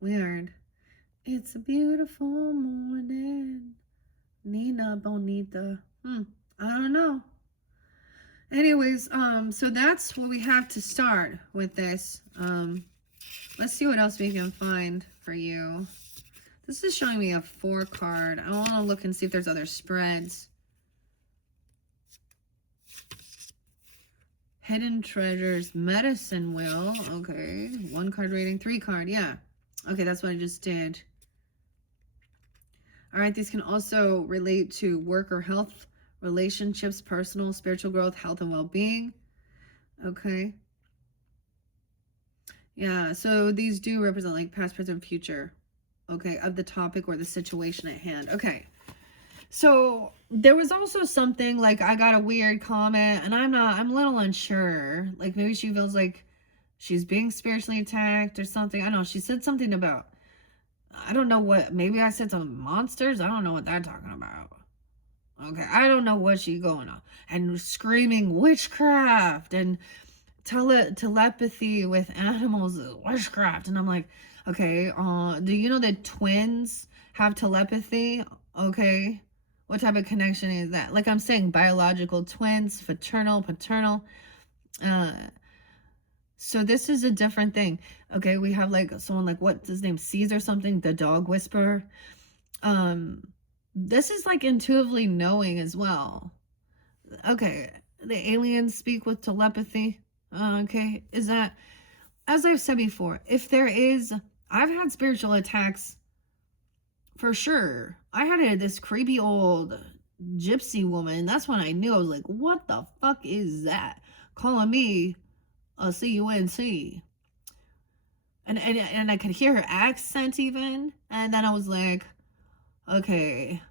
Weird. It's a beautiful morning. Nina Bonita. I don't know. Anyways, so that's what we have to start with this. Let's see what else we can find for you. This is showing me a 4 card. I want to look and see if there's other spreads. Hidden treasures, medicine wheel. Okay, 1 card reading, 3 card. Yeah. Okay, that's what I just did. All right, these can also relate to work or health, relationships, personal, spiritual growth, health, and well-being. Okay. Yeah, so these do represent like past, present, future, okay, of the topic or the situation at hand. Okay. So there was also something like I got a weird comment and I'm a little unsure. Like maybe she feels like she's being spiritually attacked or something. I don't know. She said something about, I don't know what, maybe I said some monsters. I don't know what they're talking about. Okay. I don't know what she's going on. And screaming witchcraft and telepathy with animals, witchcraft. And I'm like, okay, do you know that twins have telepathy? Okay. What type of connection is that? Like I'm saying, biological twins, fraternal, paternal. So this is a different thing. Okay, we have like someone like, what's his name? Caesar something, the dog whisperer. This is like intuitively knowing as well. Okay, the aliens speak with telepathy. Okay, is that, as I've said before, if there is, I've had spiritual attacks for sure. I had this creepy old gypsy woman. That's when I knew. I was like, what the fuck is that? Calling me a C-U-N-C. And I could hear her accent even. And then I was like, okay,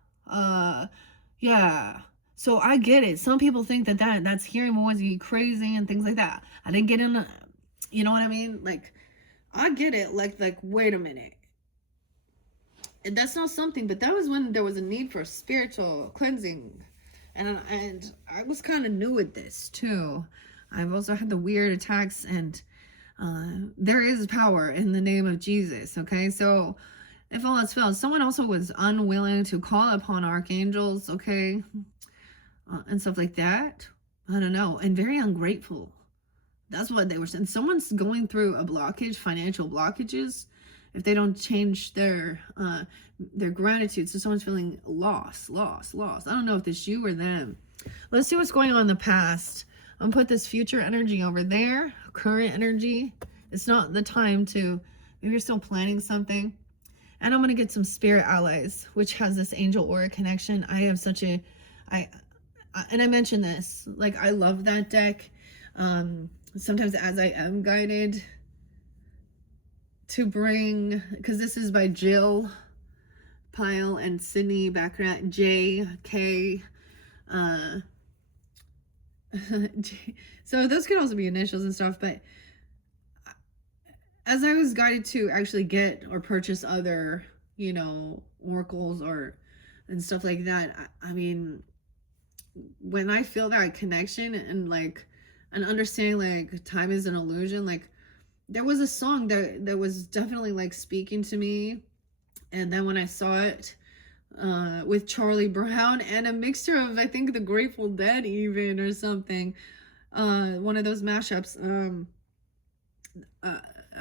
yeah. So I get it. Some people think that's hearing voices, you crazy and things like that. I didn't get in, you know what I mean? Like, I get it. Like, wait a minute. And that's not something, but that was when there was a need for spiritual cleansing. And I was kind of new at this too. I've also had the weird attacks, and there is power in the name of Jesus. Okay, so if all else fails, someone also was unwilling to call upon archangels, okay, and stuff like that. I don't know, and very ungrateful. That's what they were saying. Someone's going through a blockage, financial blockages, if they don't change their gratitude. So someone's feeling lost. I don't know if it's you or them. Let's see what's going on in the past. I'm gonna put this future energy over there, current energy. It's not the time to, maybe you're still planning something. And I'm gonna get some spirit allies, which has this angel aura connection. I have such a, and I mentioned this, like, I love that deck. Sometimes as I am guided to bring, because this is by Jill Pyle and Sydney Baccarat, J.K. So those could also be initials and stuff, but as I was guided to actually get or purchase other, you know, oracles and stuff like that, I mean, when I feel that connection and like an understanding, like time is an illusion, like there was a song that was definitely like speaking to me. And then when I saw it with Charlie Brown and a mixture of, I think, the Grateful Dead even or something, one of those mashups.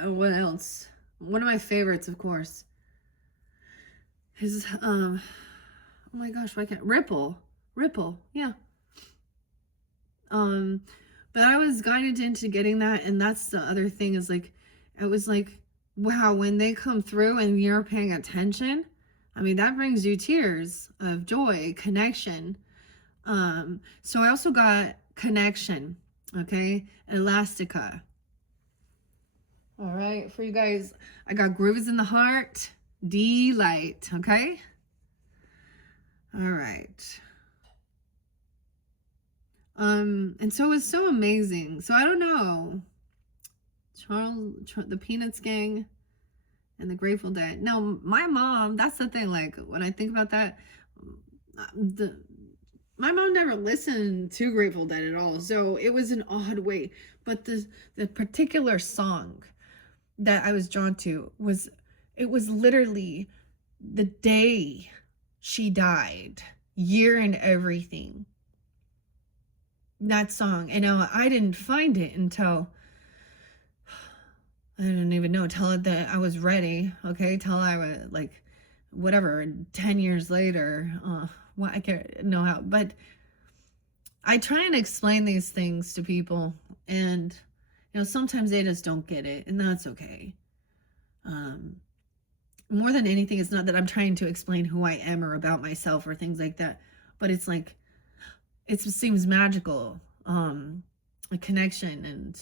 What else? One of my favorites, of course, is oh my gosh, why can't Ripple, yeah. But I was guided into getting that, and that's the other thing, is like, it was like, wow, when they come through and you're paying attention, I mean, that brings you tears of joy, connection. So I also got connection, okay, Elastica. All right, for you guys, I got grooves in the heart, delight, okay? All right. And so it's so amazing. So I don't know. The Peanuts Gang and the Grateful Dead. No, my mom, that's the thing. Like, when I think about that, my mom never listened to Grateful Dead at all. So it was an odd way. But the particular song that I was drawn to was, it was literally the day she died, year and everything. That song. And I didn't find it until, I didn't even know, till that I was ready, okay, till I was like, whatever, 10 years later, well, I can't know how, but I try and explain these things to people, and, you know, sometimes they just don't get it, and that's okay. More than anything, it's not that I'm trying to explain who I am or about myself or things like that, but it's like, it seems magical, a connection. And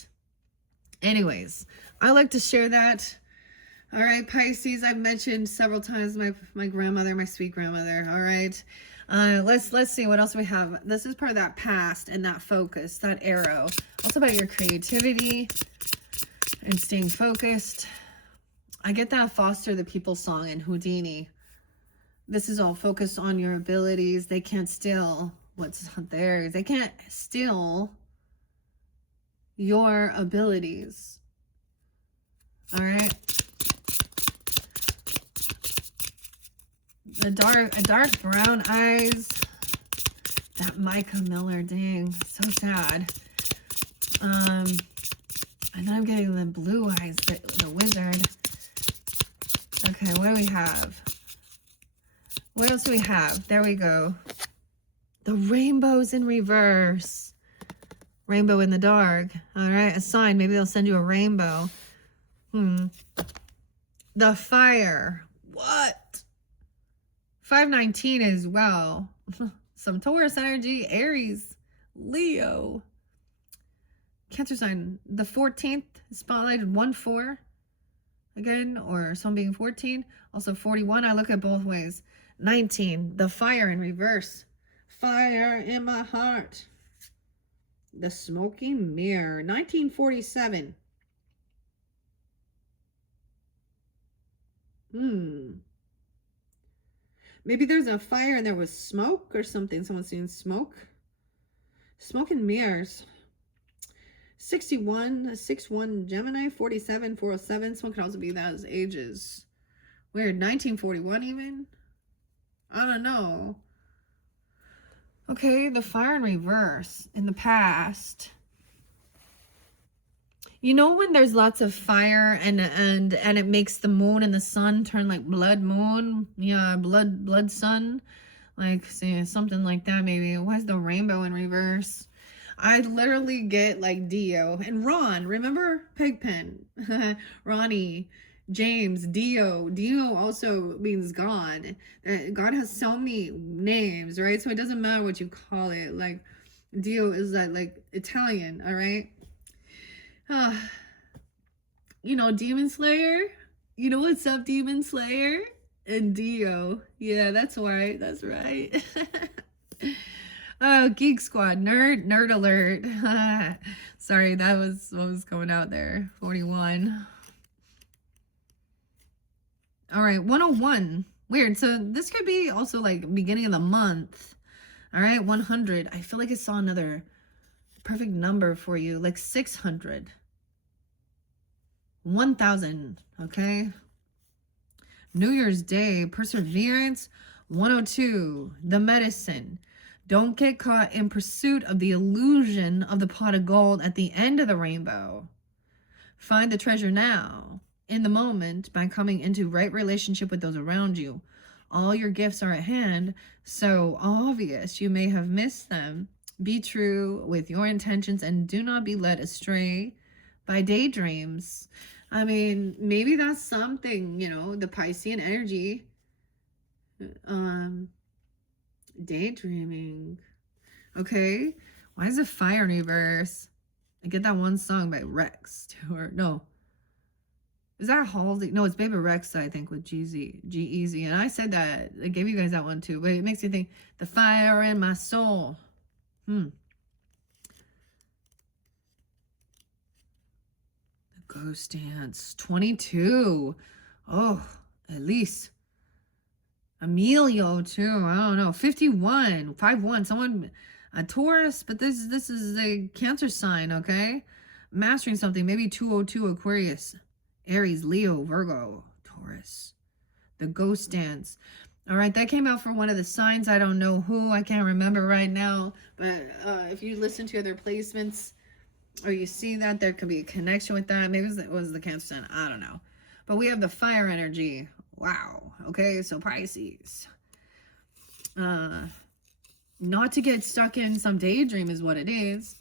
anyways, I like to share that. All right, Pisces, I've mentioned several times my grandmother, my sweet grandmother. All right, let's see what else we have. This is part of that past and that focus, that arrow. Also about your creativity and staying focused. I get that Foster the People song in Houdini. This is all focused on your abilities. They can't steal what's not theirs. They can't steal your abilities. All right. Dark brown eyes. That Micah Miller, dang, so sad. And then I'm getting the blue eyes, the wizard. Okay, what do we have? What else do we have? There we go. The rainbow's in reverse. Rainbow in the dark. All right, a sign. Maybe they'll send you a rainbow. The fire. What? 519 as well. Some Taurus energy. Aries. Leo. Cancer sign. The 14th spotlighted 1-4. Again, or some being 14. Also 41. I look at both ways. 19. The fire in reverse. Fire in my heart. The Smoky Mirror, 1947. Maybe there's a fire and there was smoke or something. Someone's seen smoke. Smoke and mirrors. 61, 61 Gemini, 47, 407. Someone could also be those ages. Weird, 1941 even? I don't know. Okay, the fire in reverse in the past. You know when there's lots of fire and it makes the moon and the sun turn like blood moon? Yeah, blood sun. Like, say something like that maybe. Why is the rainbow in reverse? I literally get like Dio and Ron. Remember Pigpen? Ronnie, James, Dio. Dio also means God. God has so many names, right? So it doesn't matter what you call it. Like Dio is that like Italian, all right? You know, Demon Slayer. You know what's up, Demon Slayer? And Dio. Yeah, that's right. That's right. Oh, Geek Squad. Nerd alert. Sorry, that was what was going out there. 41. All right, 101. Weird. So this could be also like beginning of the month. All right, 100. I feel like I saw another perfect number for you, like 600. 1000. Okay. New Year's Day, Perseverance, 102. The Medicine. Don't get caught in pursuit of the illusion of the pot of gold at the end of the rainbow. Find the treasure now, in the moment, by coming into right relationship with those around you. All your gifts are at hand, so obvious you may have missed them. Be true with your intentions and do not be led astray by daydreams. I mean, maybe that's something, you know, the Piscean energy. Daydreaming. Okay. Why is it fire in reverse? I get that one song by Rex. Or no. Is that Halsey? No, it's Baby Rex, I think, with G-Eazy. And I said that. I gave you guys that one too. But it makes you think, the fire in my soul. The Ghost Dance. 22. Oh, at least. Emilio too. I don't know. 51. 5-1. Someone, a Taurus, but this is a Cancer sign, okay? Mastering something. Maybe 202 Aquarius. Aries, Leo, Virgo, Taurus. The Ghost Dance. All right, that came out for one of the signs. I don't know who. I can't remember right now. But if you listen to other placements or you see that, there could be a connection with that. Maybe it was the Cancer sign. I don't know. But we have the fire energy. Wow. Okay, so Pisces. Not to get stuck in some daydream is what it is.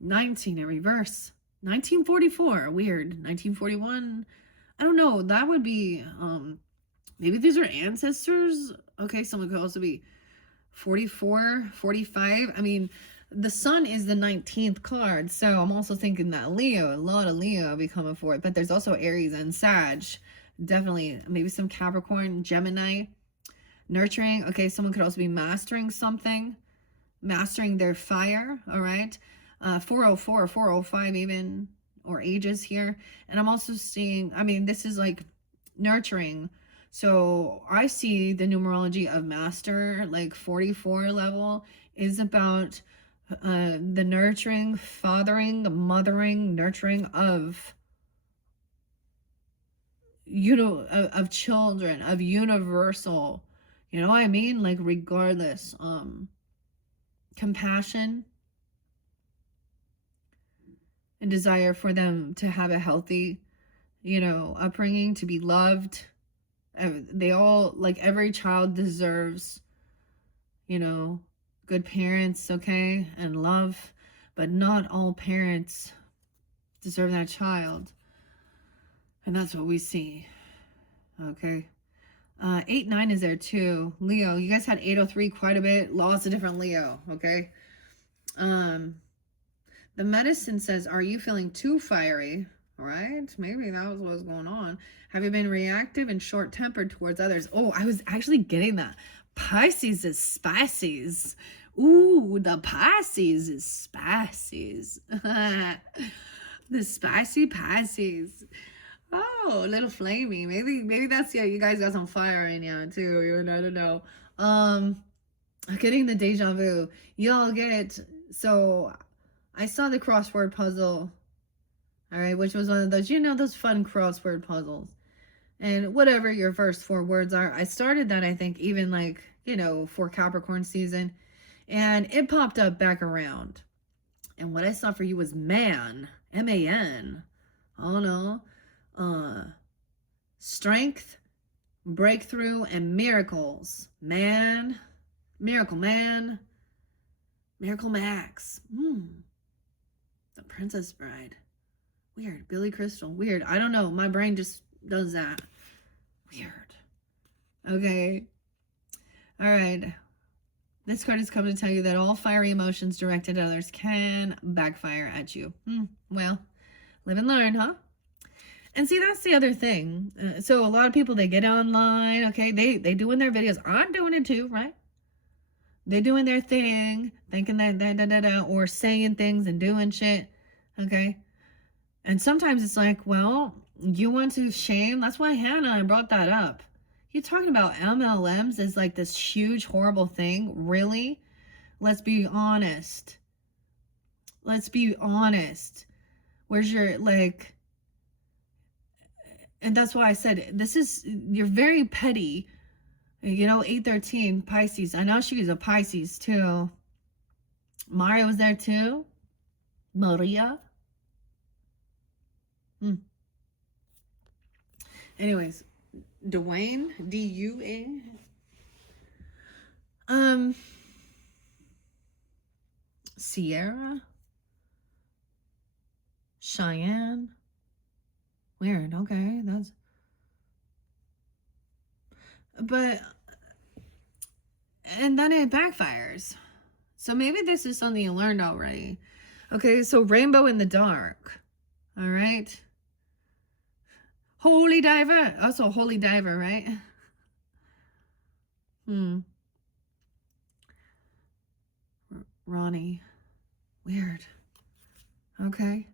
19 in reverse. 1944. Weird. 1941. I don't know. That would be, maybe these are ancestors. Okay, someone could also be 44, 45. I mean, the sun is the 19th card. So I'm also thinking that Leo, a lot of Leo will be coming for it. But there's also Aries and Sag. Definitely. Maybe some Capricorn, Gemini. Nurturing. Okay, someone could also be mastering something. Mastering their fire. All right. 404, 405 even, or ages here. And I'm also seeing, I mean, this is like nurturing. So I see the numerology of master, like 44 level, is about the nurturing, fathering, mothering, nurturing of, you know, of children, of universal, you know what I mean? Like regardless, compassion, and desire for them to have a healthy, you know, upbringing, to be loved. They all, like every child deserves, you know, good parents, okay, and love, but not all parents deserve that child. And that's what we see, okay. 8-9 is there too. Leo, you guys had 803 quite a bit, lots of different Leo, okay. The Medicine says, are you feeling too fiery? All right, maybe that was what was going on. Have you been reactive and short-tempered towards others? Oh, I was actually getting that. Pisces is Spices. Ooh, the Pisces is Spices. The spicy Pisces. Oh, a little flamey. Maybe that's, yeah, you guys got some fire in you too. I don't know. Getting the deja vu. Y'all get it. So I saw the crossword puzzle. All right, which was one of those, those fun crossword puzzles. And whatever your first 4 words are, I started that, I think, even like, for Capricorn season. And it popped up back around. And what I saw for you was man. M-A-N. Oh no. Strength, breakthrough, and miracles. Man. Miracle Man. Miracle Max. The Princess Bride. Weird. Billy Crystal. Weird. I don't know. My brain just does that. Weird. Okay. All right. This card is coming to tell you that all fiery emotions directed at others can backfire at you. Well, live and learn, huh? And see, that's the other thing. So a lot of people, they get online, okay? They doing their videos. I'm doing it too, right? They're doing their thing, thinking that, or saying things and doing shit, okay? And sometimes it's like, well, you want to shame? That's why Hannah brought that up. You're talking about MLMs as like this huge, horrible thing? Really? Let's be honest. Let's be honest. Where's your, like... And that's why I said, you're very petty. 813, Pisces. I know she's a Pisces too. Maria was there too. Maria. Anyways, Dwayne, D-U-A. Sierra. Cheyenne. Weird. Okay, and then it backfires. So maybe this is something you learned already. Okay, so rainbow in the dark. All right. Holy diver. Also holy diver, right? Ronnie. Weird. Okay.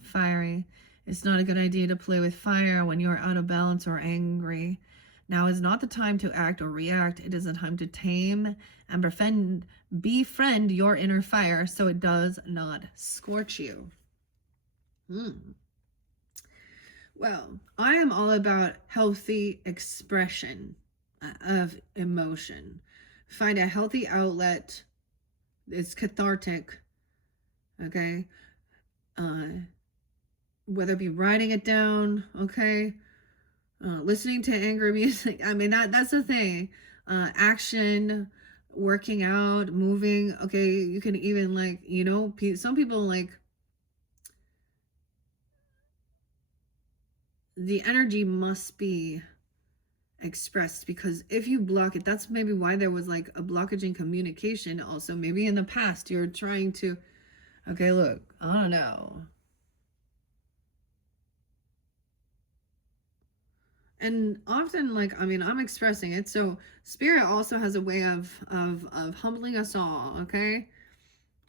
Fiery. It's not a good idea to play with fire when you are out of balance or angry. Now is not the time to act or react. It is a time to tame and befriend your inner fire so it does not scorch you. Well, I am all about healthy expression of emotion. Find a healthy outlet. It's cathartic. Okay? Whether it be writing it down, okay? Listening to angry music. I mean, that's the thing. Action, working out, moving. Okay, you can even like, some people like the energy must be expressed, because if you block it, that's maybe why there was like a blockage in communication. Also, maybe in the past you're trying to, okay, look, I don't know. And often, like, I mean, I'm expressing it. So spirit also has a way of humbling us all, okay?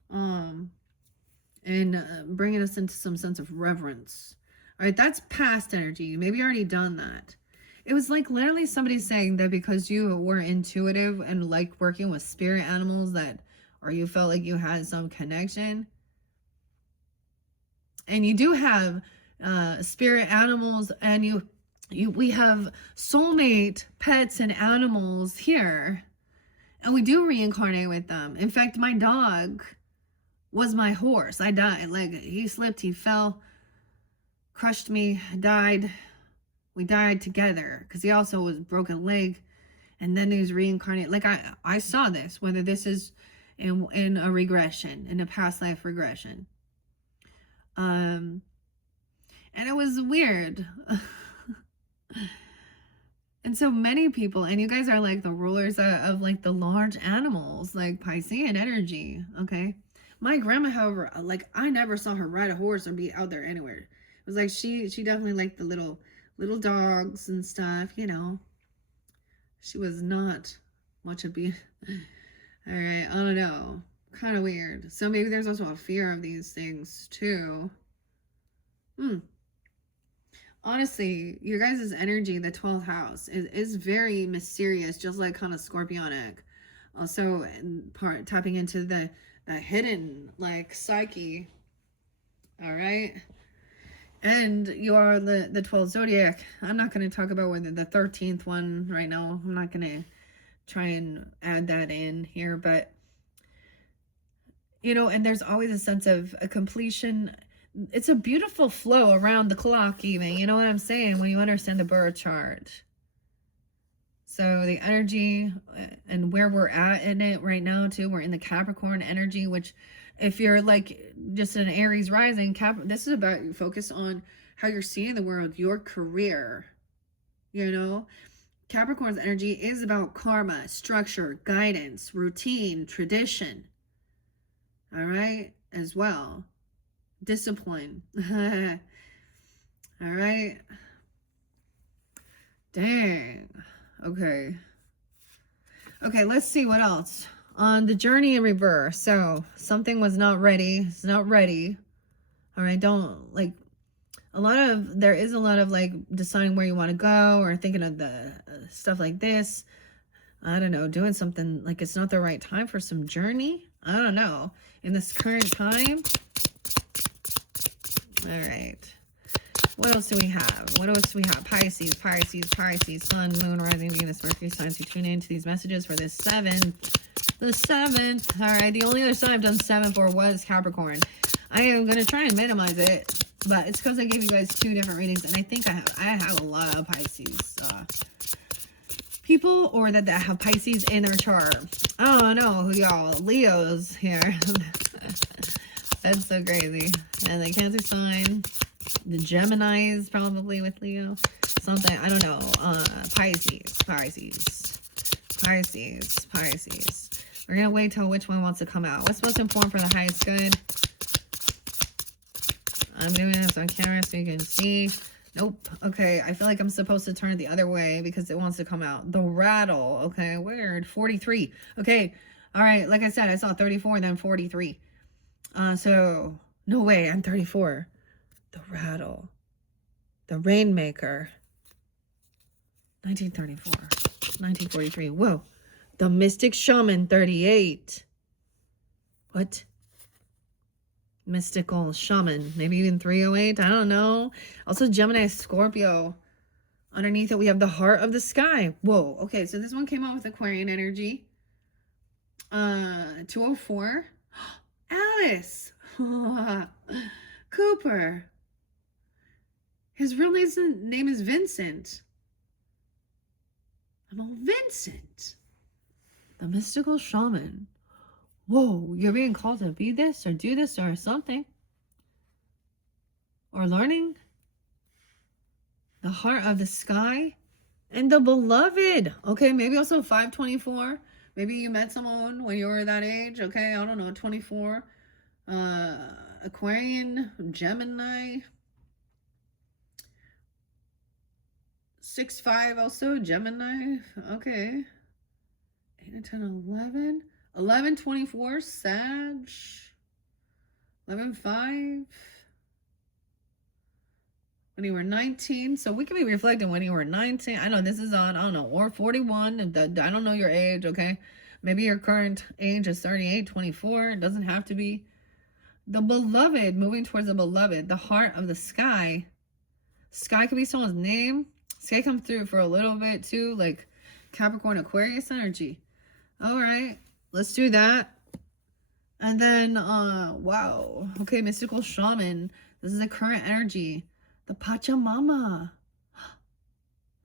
And bringing us into some sense of reverence. All right, that's past energy. Maybe you already done that. It was like literally somebody saying that because you were intuitive and liked working with spirit animals, or you felt like you had some connection. And you do have spirit animals, and we have soulmate pets and animals here, and we do reincarnate with them. In fact, my dog was my horse. I died. Like, he slipped, he fell, crushed me, died. We died together because he also was broken leg, and then he was reincarnated. Like, I saw this, whether this is in a regression, in a past life regression. And it was weird. And so many people, and you guys are like the rulers of like the large animals, like Piscean energy, okay? My grandma, however, like, I never saw her ride a horse or be out there anywhere. It was like she definitely liked the little dogs and stuff, She was not much of be. All right, I don't know. Kind of weird. So maybe there's also a fear of these things too. Honestly, your guys' energy, the 12th house, is very mysterious, just like kind of scorpionic. Also, tapping into the hidden like psyche. All right. And you are the 12th zodiac. I'm not going to talk about whether the 13th one right now. I'm not going to try and add that in here, but you know, and there's always a sense of a completion. It's a beautiful flow around the clock even, you know what I'm saying, when you understand the birth chart. So the energy and where we're at in it right now too, we're in the Capricorn energy, which if you're like just an Aries rising, this is about you focus on how you're seeing the world, your career, you know. Capricorn's energy is about karma, structure, guidance, routine, tradition. All right, as well. Discipline. All right. Dang. Okay. Okay, let's see what else. On the journey in reverse. So, something was not ready. It's not ready. All right, don't like there is a lot of like deciding where you want to go or thinking of the stuff like this. I don't know, doing something like it's not the right time for some journey. I don't know. In this current time. All right. What else do we have? What else do we have? Pisces, Pisces, Pisces, Sun, Moon, Rising, Venus, Mercury signs who tune into these messages for this 7th. The 7th. All right. The only other sign I've done 7 for was Capricorn. I am going to try and minimize it, but it's because I gave you guys 2 different readings, and I think I have a lot of Pisces people, or that have Pisces in their chart. I don't know who y'all. Leos here. That's so crazy. And the Cancer sign. The Geminis probably with Leo. Something. I don't know. Pisces. Pisces. Pisces. Pisces. We're going to wait till which one wants to come out. What's most important for the highest good? I'm doing this on camera so you can see. Nope. Okay. I feel like I'm supposed to turn it the other way because it wants to come out. The rattle. Okay. Weird. 43. Okay. All right. Like I said, I saw 34, then 43. So no way. I'm 34. The rattle. The rainmaker. 1934. 1943. Whoa. The mystic shaman. 38. What? Mystical shaman, maybe even 308. I don't know. Also Gemini, Scorpio. Underneath it we have the heart of the sky. Whoa. Okay, so this one came out with Aquarian energy. 204. Alice. Cooper. His real name is Vincent. I'm all Vincent. The mystical shaman. Whoa, you're being called to be this or do this or something. Or learning. The heart of the sky. And the beloved. Okay, maybe also 524. Maybe you met someone when you were that age. Okay, I don't know, 24. Aquarian, Gemini. 6-5 also, Gemini. Okay. 8 and 10, 11. 11-24, Sag. 11-5. When you were 19. So we can be reflecting when you were 19. I know this is on, I don't know, or 41. I don't know your age, okay? Maybe your current age is 38, 24. It doesn't have to be. The beloved, moving towards the beloved. The heart of the sky. Sky could be someone's name. Sky comes through for a little bit too, like Capricorn, Aquarius energy. All right. Let's do that. And then, wow. Okay, mystical shaman. This is the current energy. The Pachamama.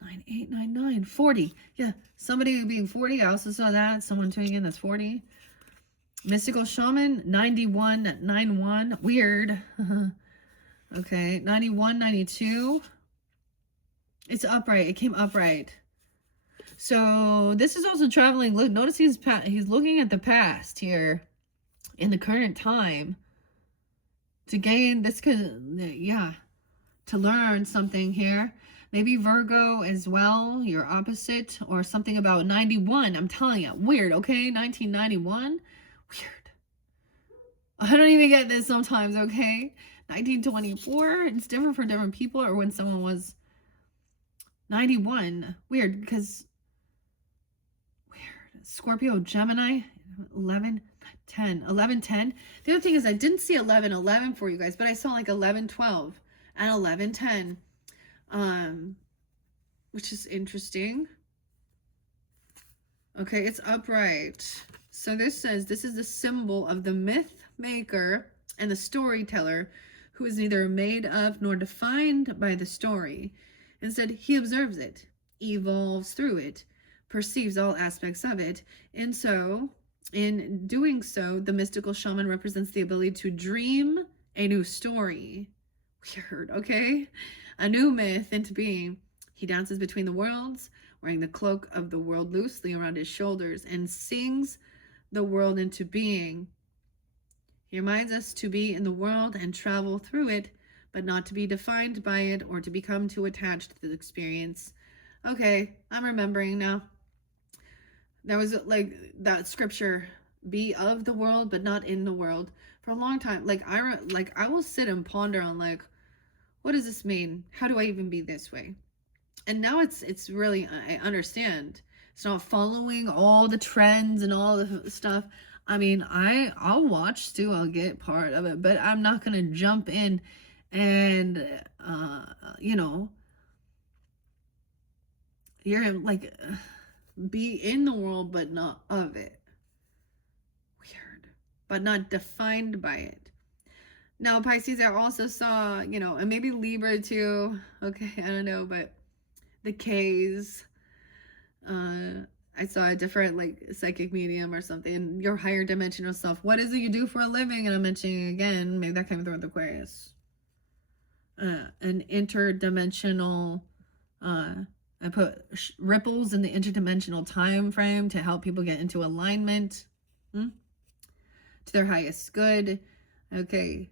9899. 40. Yeah, somebody being 40. I also saw that. Someone tuning in that's 40. Mystical shaman. 9191. Weird. Okay, 9192. It's upright. It came upright. So this is also traveling. Look, notice he's looking at the past here in the current time to gain this, yeah, to learn something here. Maybe Virgo as well, your opposite, or something about 91. I'm telling you, weird, okay? 1991, weird. I don't even get this sometimes, okay? 1924, it's different for different people, or when someone was 91. Weird, because weird. Scorpio, Gemini, 11, 10, 11, 10. The other thing is I didn't see 11, 11 for you guys, but I saw like 11, 12 and 11, 10. Which is interesting. Okay, it's upright. So this says this is the symbol of the myth maker and the storyteller who is neither made of nor defined by the story. Instead, he observes it, evolves through it, perceives all aspects of it. And so, in doing so, the mystical shaman represents the ability to dream a new story. Weird, okay? A new myth into being. He dances between the worlds, wearing the cloak of the world loosely around his shoulders, and sings the world into being. He reminds us to be in the world and travel through it, but not to be defined by it or to become too attached to the experience. Okay, I'm remembering now. There was like that scripture, be of the world, but not in the world. For a long time, I will sit and ponder on like, what does this mean? How do I even be this way? And now it's really, I understand. It's not following all the trends and all the stuff. I mean, I'll watch too. I'll get part of it, but I'm not gonna jump in and you're like be in the world but not of it. Weird, but not defined by it. Now, Pisces, I also saw, and maybe Libra too. Okay, I don't know, but the K's. I saw a different like psychic medium or something. Your higher dimensional self. What is it you do for a living? And I'm mentioning again, maybe that came through with Aquarius. An interdimensional. I put ripples in the interdimensional time frame to help people get into alignment to their highest good. Okay,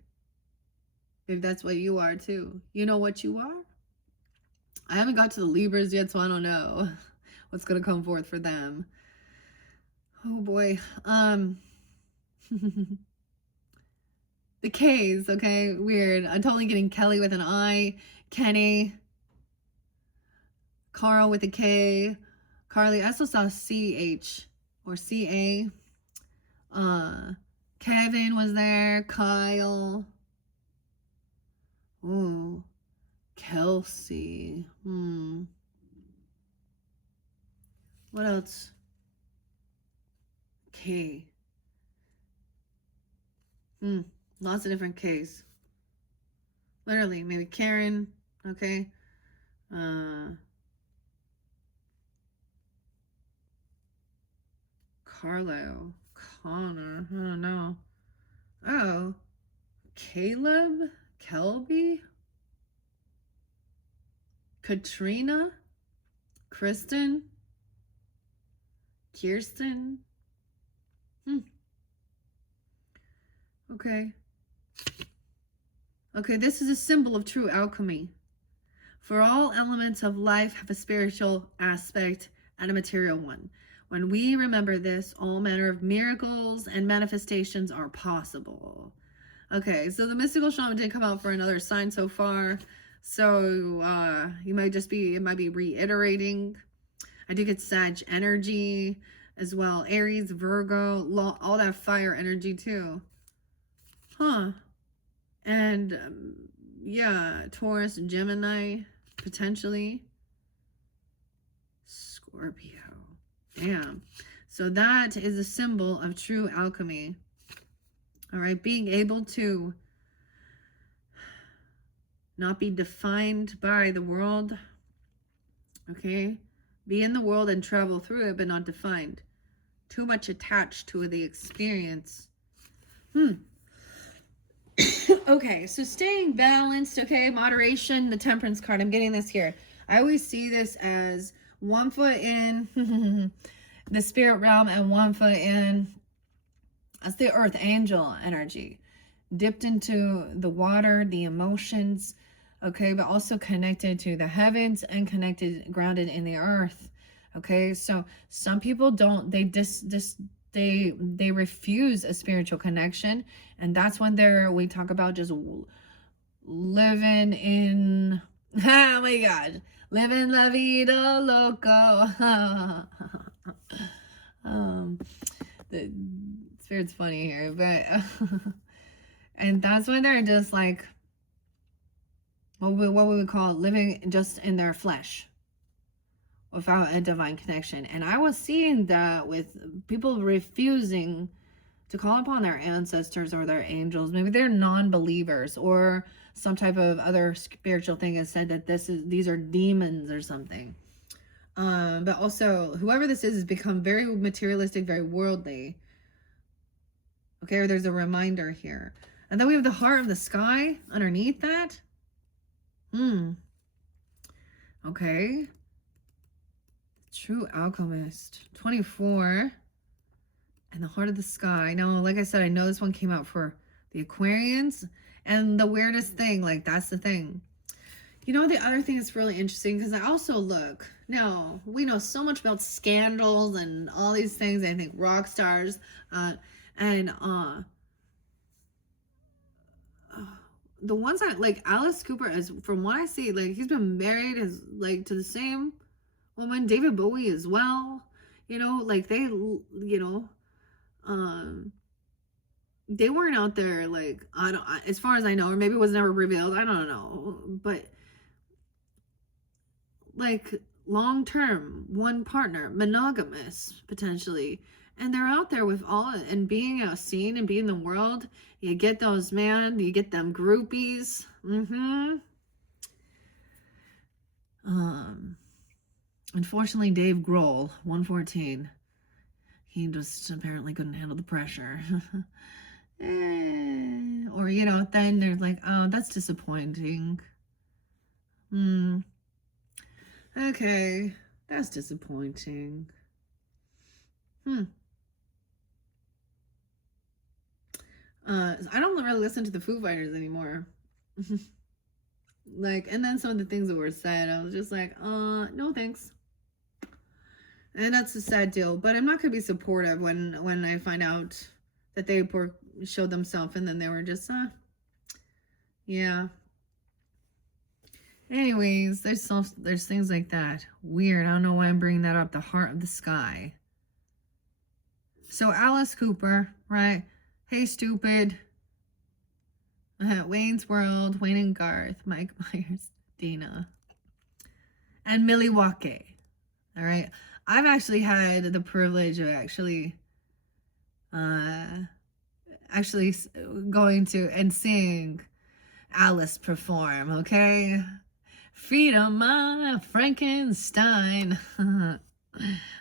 maybe that's what you are too. You know what you are? I haven't got to the Libras yet, so I don't know what's gonna come forth for them. Oh boy. The K's, okay, weird. I'm totally getting Kelly with an I, Kenny, Carl with a K, Carly. I also saw CH or CA. Kevin was there, Kyle. Ooh, Kelsey. What else? K. Lots of different K's. Literally, maybe Karen. Okay. Carlo. Connor. I don't know. Oh. Caleb. Kelby. Katrina. Kristen. Kirsten. Okay. Okay, this is a symbol of true alchemy. For all elements of life have a spiritual aspect and a material one. When we remember this, all manner of miracles and manifestations are possible. Okay, so the mystical shaman did come out for another sign so far. So you might just be, it might be reiterating. I do get Sag energy as well. Aries, Virgo, all that fire energy too. And yeah, Taurus, Gemini, potentially. Scorpio. Damn. So that is a symbol of true alchemy. All right, being able to not be defined by the world. Okay, be in the world and travel through it, but not defined. Too much attached to the experience. Okay, so staying balanced, okay, moderation, the Temperance card. I'm getting this here. I always see this as 1 foot in the spirit realm and 1 foot in, that's the earth angel energy. Dipped into the water, the emotions, okay, but also connected to the heavens and grounded in the earth. Okay, so some people don't, they refuse a spiritual connection, and that's when we talk about just living in, oh my god, living la vida loco. The spirit's funny here, but and that's when they're just like what we would call living just in their flesh without a divine connection. And I was seeing that with people refusing to call upon their ancestors or their angels. Maybe they're non-believers, or some type of other spiritual thing has said that these are demons or something. But also, whoever this is become very materialistic, very worldly. Okay, or there's a reminder here. And then we have the heart of the sky underneath that. Okay. True alchemist. 24. And the heart of the sky. Now, like I said, I know this one came out for the Aquarians. And the weirdest thing, like, that's the thing. You know, the other thing that's really interesting, because I also look, now, we know so much about scandals and all these things. I think rock stars, the ones that, like, Alice Cooper, as from what I see, like, he's been married as, like, to the same woman, David Bowie as well. You know, like, they, you know, they weren't out there, like, as far as I know, or maybe it was never revealed, I don't know, but like long term, one partner, monogamous potentially, and they're out there with all and being seen and being in the world. You get those, man, you get them groupies. Unfortunately, Dave Grohl, 114, he just apparently couldn't handle the pressure. Or, you know, then they're like, oh, that's disappointing. Okay, that's disappointing. I don't really listen to the Foo Fighters anymore. Like, and then some of the things that were said, I was just like, no thanks. And that's a sad deal. But I'm not gonna be supportive when I find out that they showed themselves and then they were just, yeah. Anyways, there's things like that. Weird. I don't know why I'm bringing that up. The heart of the sky. So Alice Cooper, right? Hey, stupid. Wayne's World, Wayne and Garth, Mike Myers, Dina, and Milwaukee. All right. I've actually had the privilege of actually going to and seeing Alice perform. Okay. Freedom, my Frankenstein.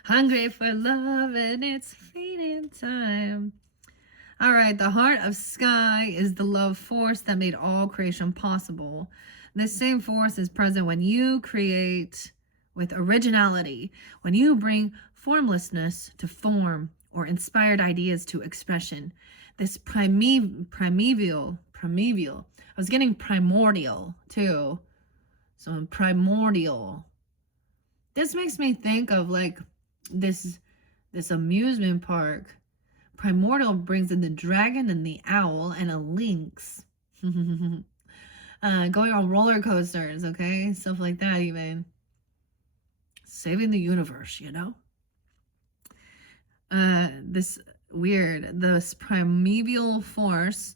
Hungry for love and it's feeding time. All right, the heart of sky is the love force that made all creation possible. This same force is present when you create with originality, when you bring formlessness to form or inspired ideas to expression. This primeval, I was getting primordial too. So primordial. This makes me think of like this amusement park. Primordial brings in the dragon and the owl and a lynx. Going on roller coasters, okay? Stuff like that even. Saving the universe, you know? This primeval force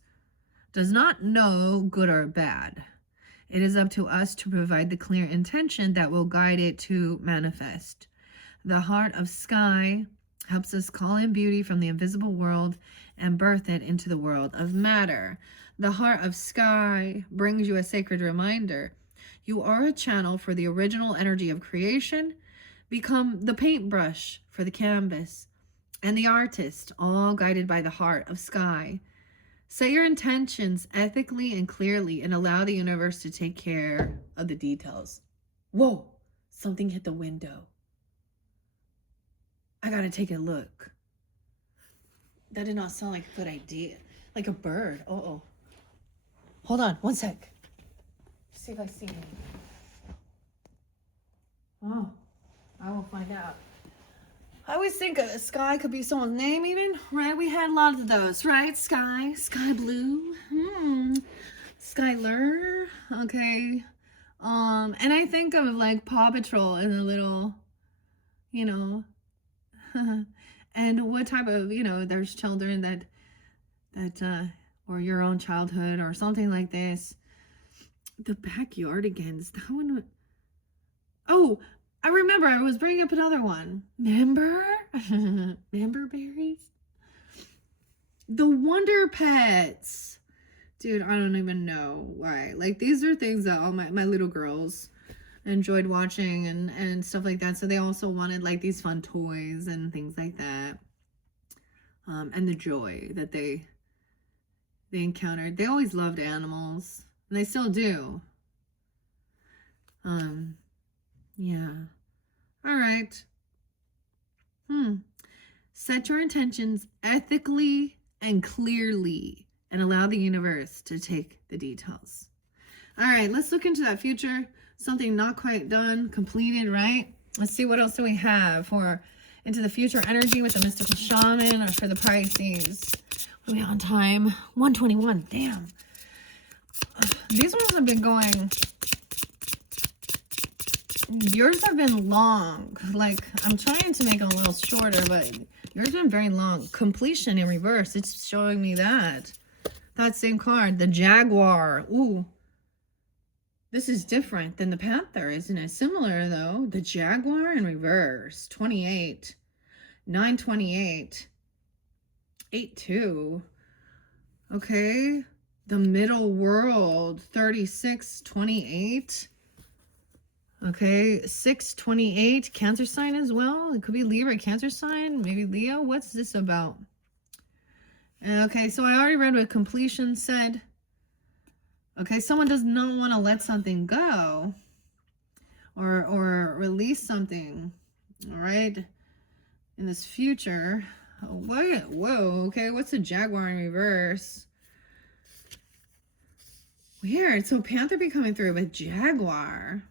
does not know good or bad. It is up to us to provide the clear intention that will guide it to manifest. The heart of sky helps us call in beauty from the invisible world and birth it into the world of matter. The heart of sky brings you a sacred reminder. You are a channel for the original energy of creation. Become the paintbrush for the canvas and the artist, all guided by the heart of sky. Set your intentions ethically and clearly and allow the universe to take care of the details. Whoa, something hit the window. I gotta take a look. That did not sound like a good idea. Like a bird. Uh-oh. Hold on, one sec. See if I see him. Oh, I will find out. I always think sky could be someone's name even, right? We had a lot of those, right? Sky blue, Skylar, okay. And I think of like Paw Patrol and the little, you know, and what type of, there's children that, or your own childhood or something like this. The Backyardigans, that one. Oh, I remember I was bringing up another one. Remember? Remember berries? The Wonder Pets. Dude, I don't even know why. Like, these are things that all my little girls enjoyed watching and stuff like that. So they also wanted like these fun toys and things like that. And the joy that they encountered. They always loved animals. And they still do. Yeah. All right. Set your intentions ethically and clearly and allow the universe to take the details. All right, let's look into that future. Something not quite done, completed, right? Let's see what else do we have for into the future energy with the mystical shaman or for the Pisces. What are we on time? 1:21. Damn. These ones have been going. Yours have been long. Like, I'm trying to make it a little shorter, but yours have been very long. Completion in reverse. It's showing me that. That same card. The Jaguar. Ooh. This is different than the Panther, isn't it? Similar, though. The Jaguar in reverse. 28. 928. 82. Okay. The Middle World. 3628. Okay, 628, Cancer sign as well. It could be Libra, Cancer sign, maybe Leo. What's this about? Okay, so I already read what completion said. Okay, someone does not want to let something go or release something, all right, in this future. What? Whoa, okay, what's a Jaguar in reverse? Weird, so Panther be coming through, but Jaguar.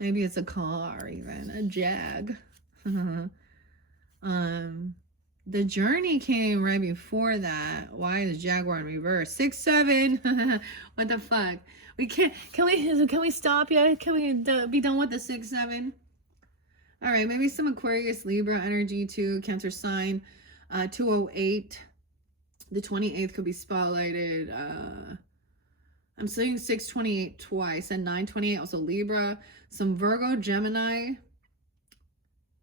Maybe it's a car, even a Jag. The Journey came right before that. Why is Jaguar in reverse? 6, 7. What the fuck? We can't. Can we stop yet? Can we be done with the 6, 7? All right, maybe some Aquarius, Libra energy too. Cancer sign. 208. The 28th could be spotlighted. I'm seeing 628 twice and 928 also Libra. Some Virgo, Gemini.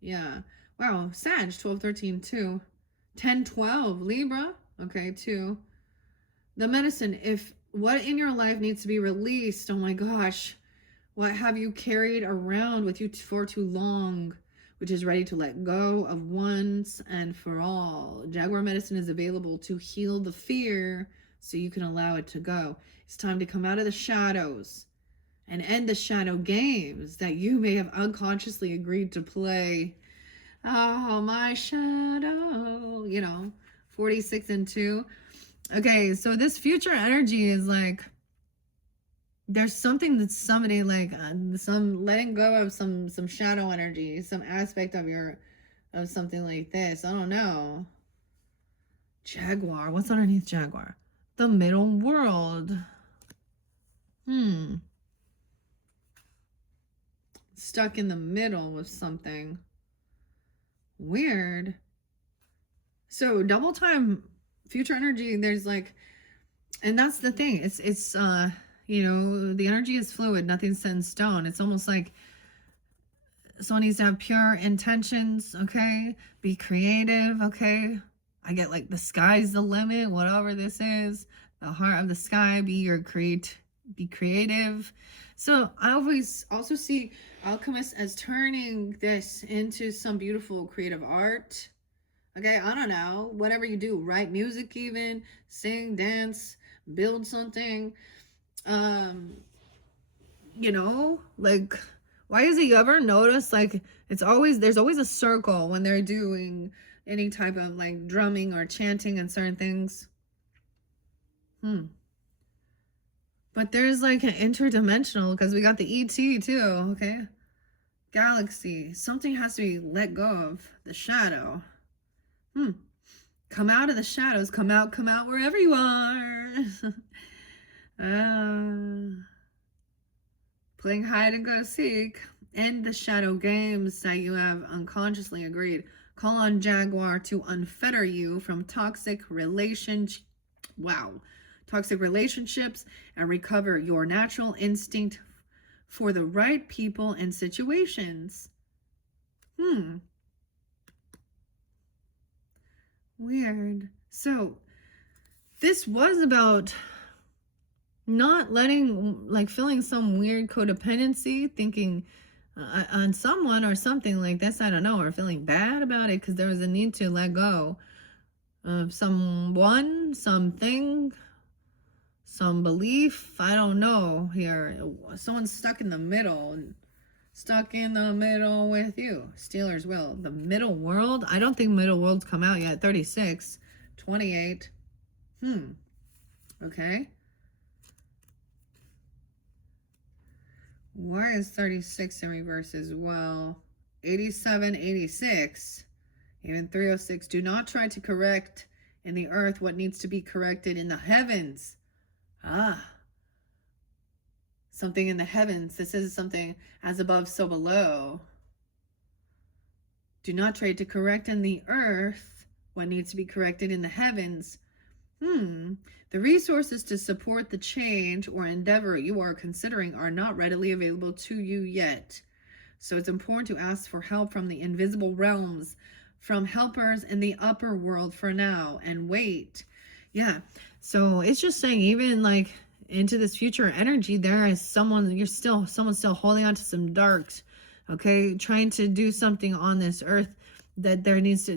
Yeah. Wow. Sag, 12, 13, 2. 10, 12, Libra. Okay, 2. The Medicine. If what in your life needs to be released, oh my gosh. What have you carried around with you for too long, which is ready to let go of once and for all. Jaguar Medicine is available to heal the fear so you can allow it to go. It's time to come out of the shadows and end the shadow games that you may have unconsciously agreed to play. Oh, my shadow, 46 and 2. Okay, so this future energy is like, there's something that somebody like, some letting go of some shadow energy, some aspect of something like this. I don't know. Jaguar, what's underneath Jaguar? The Middle World. Stuck in the middle with something. Weird. So double time future energy, there's like, and that's the thing. It's the energy is fluid, nothing's set in stone. It's almost like someone needs to have pure intentions, okay? Be creative, okay? I get like the sky's the limit, whatever this is. The heart of the sky, be creative. So I always also see alchemists as turning this into some beautiful creative art. Okay, I don't know, whatever you do, write music even, sing, dance, build something. Like, why is it you ever notice like there's always a circle when they're doing any type of like drumming or chanting and certain things? But there's like an interdimensional, because we got the ET too, okay? Galaxy. Something has to be let go of. The shadow. Come out of the shadows. Come out wherever you are. Playing hide and go seek. End the shadow games that you have unconsciously agreed. Call on Jaguar to unfetter you from toxic relationships and recover your natural instinct for the right people and situations. Weird. So this was about not letting, like, feeling some weird codependency, thinking on someone or something like this, I don't know, or feeling bad about it because there was a need to let go of someone, something, some belief, I don't know here. Someone's stuck in the middle with you. Steelers will. The middle world? I don't think middle world's come out yet. 36, 28. Okay. Why is 36 in reverse as well? 87, 86. Even 306. Do not try to correct in the earth what needs to be corrected in the heavens. Something in the heavens. This is something as above, so below. Do not try to correct in the earth what needs to be corrected in the heavens. The resources to support the change or endeavor you are considering are not readily available to you yet. So it's important to ask for help from the invisible realms, from helpers in the upper world for now, and wait. Yeah. So it's just saying, even like into this future energy, there is someone's still holding on to some darks, okay, trying to do something on this earth that there's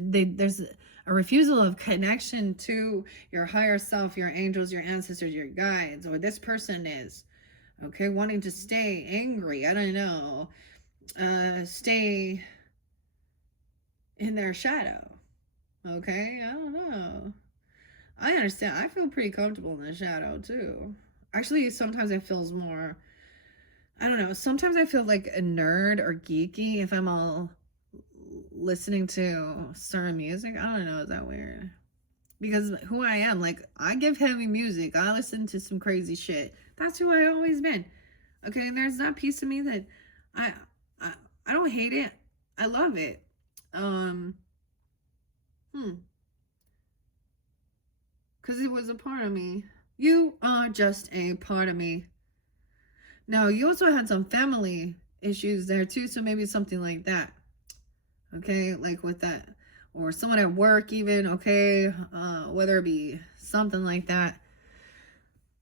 a refusal of connection to your higher self, your angels, your ancestors, your guides, or this person is, okay, wanting to stay angry, I don't know, stay in their shadow, okay, I don't know. I understand. I feel pretty comfortable in the shadow too. Actually, sometimes it feels more, I don't know, sometimes I feel like a nerd or geeky if I'm all listening to certain music. I don't know, is that weird? Because who I am, like, I give heavy music, I listen to some crazy shit. That's who I always been. Okay, and there's that piece of me that I don't hate it. I love it. Because it was a part of me. You are just a part of me. Now, you also had some family issues there too, so maybe something like that. Okay, like with that, or someone at work even, okay, whether it be something like that.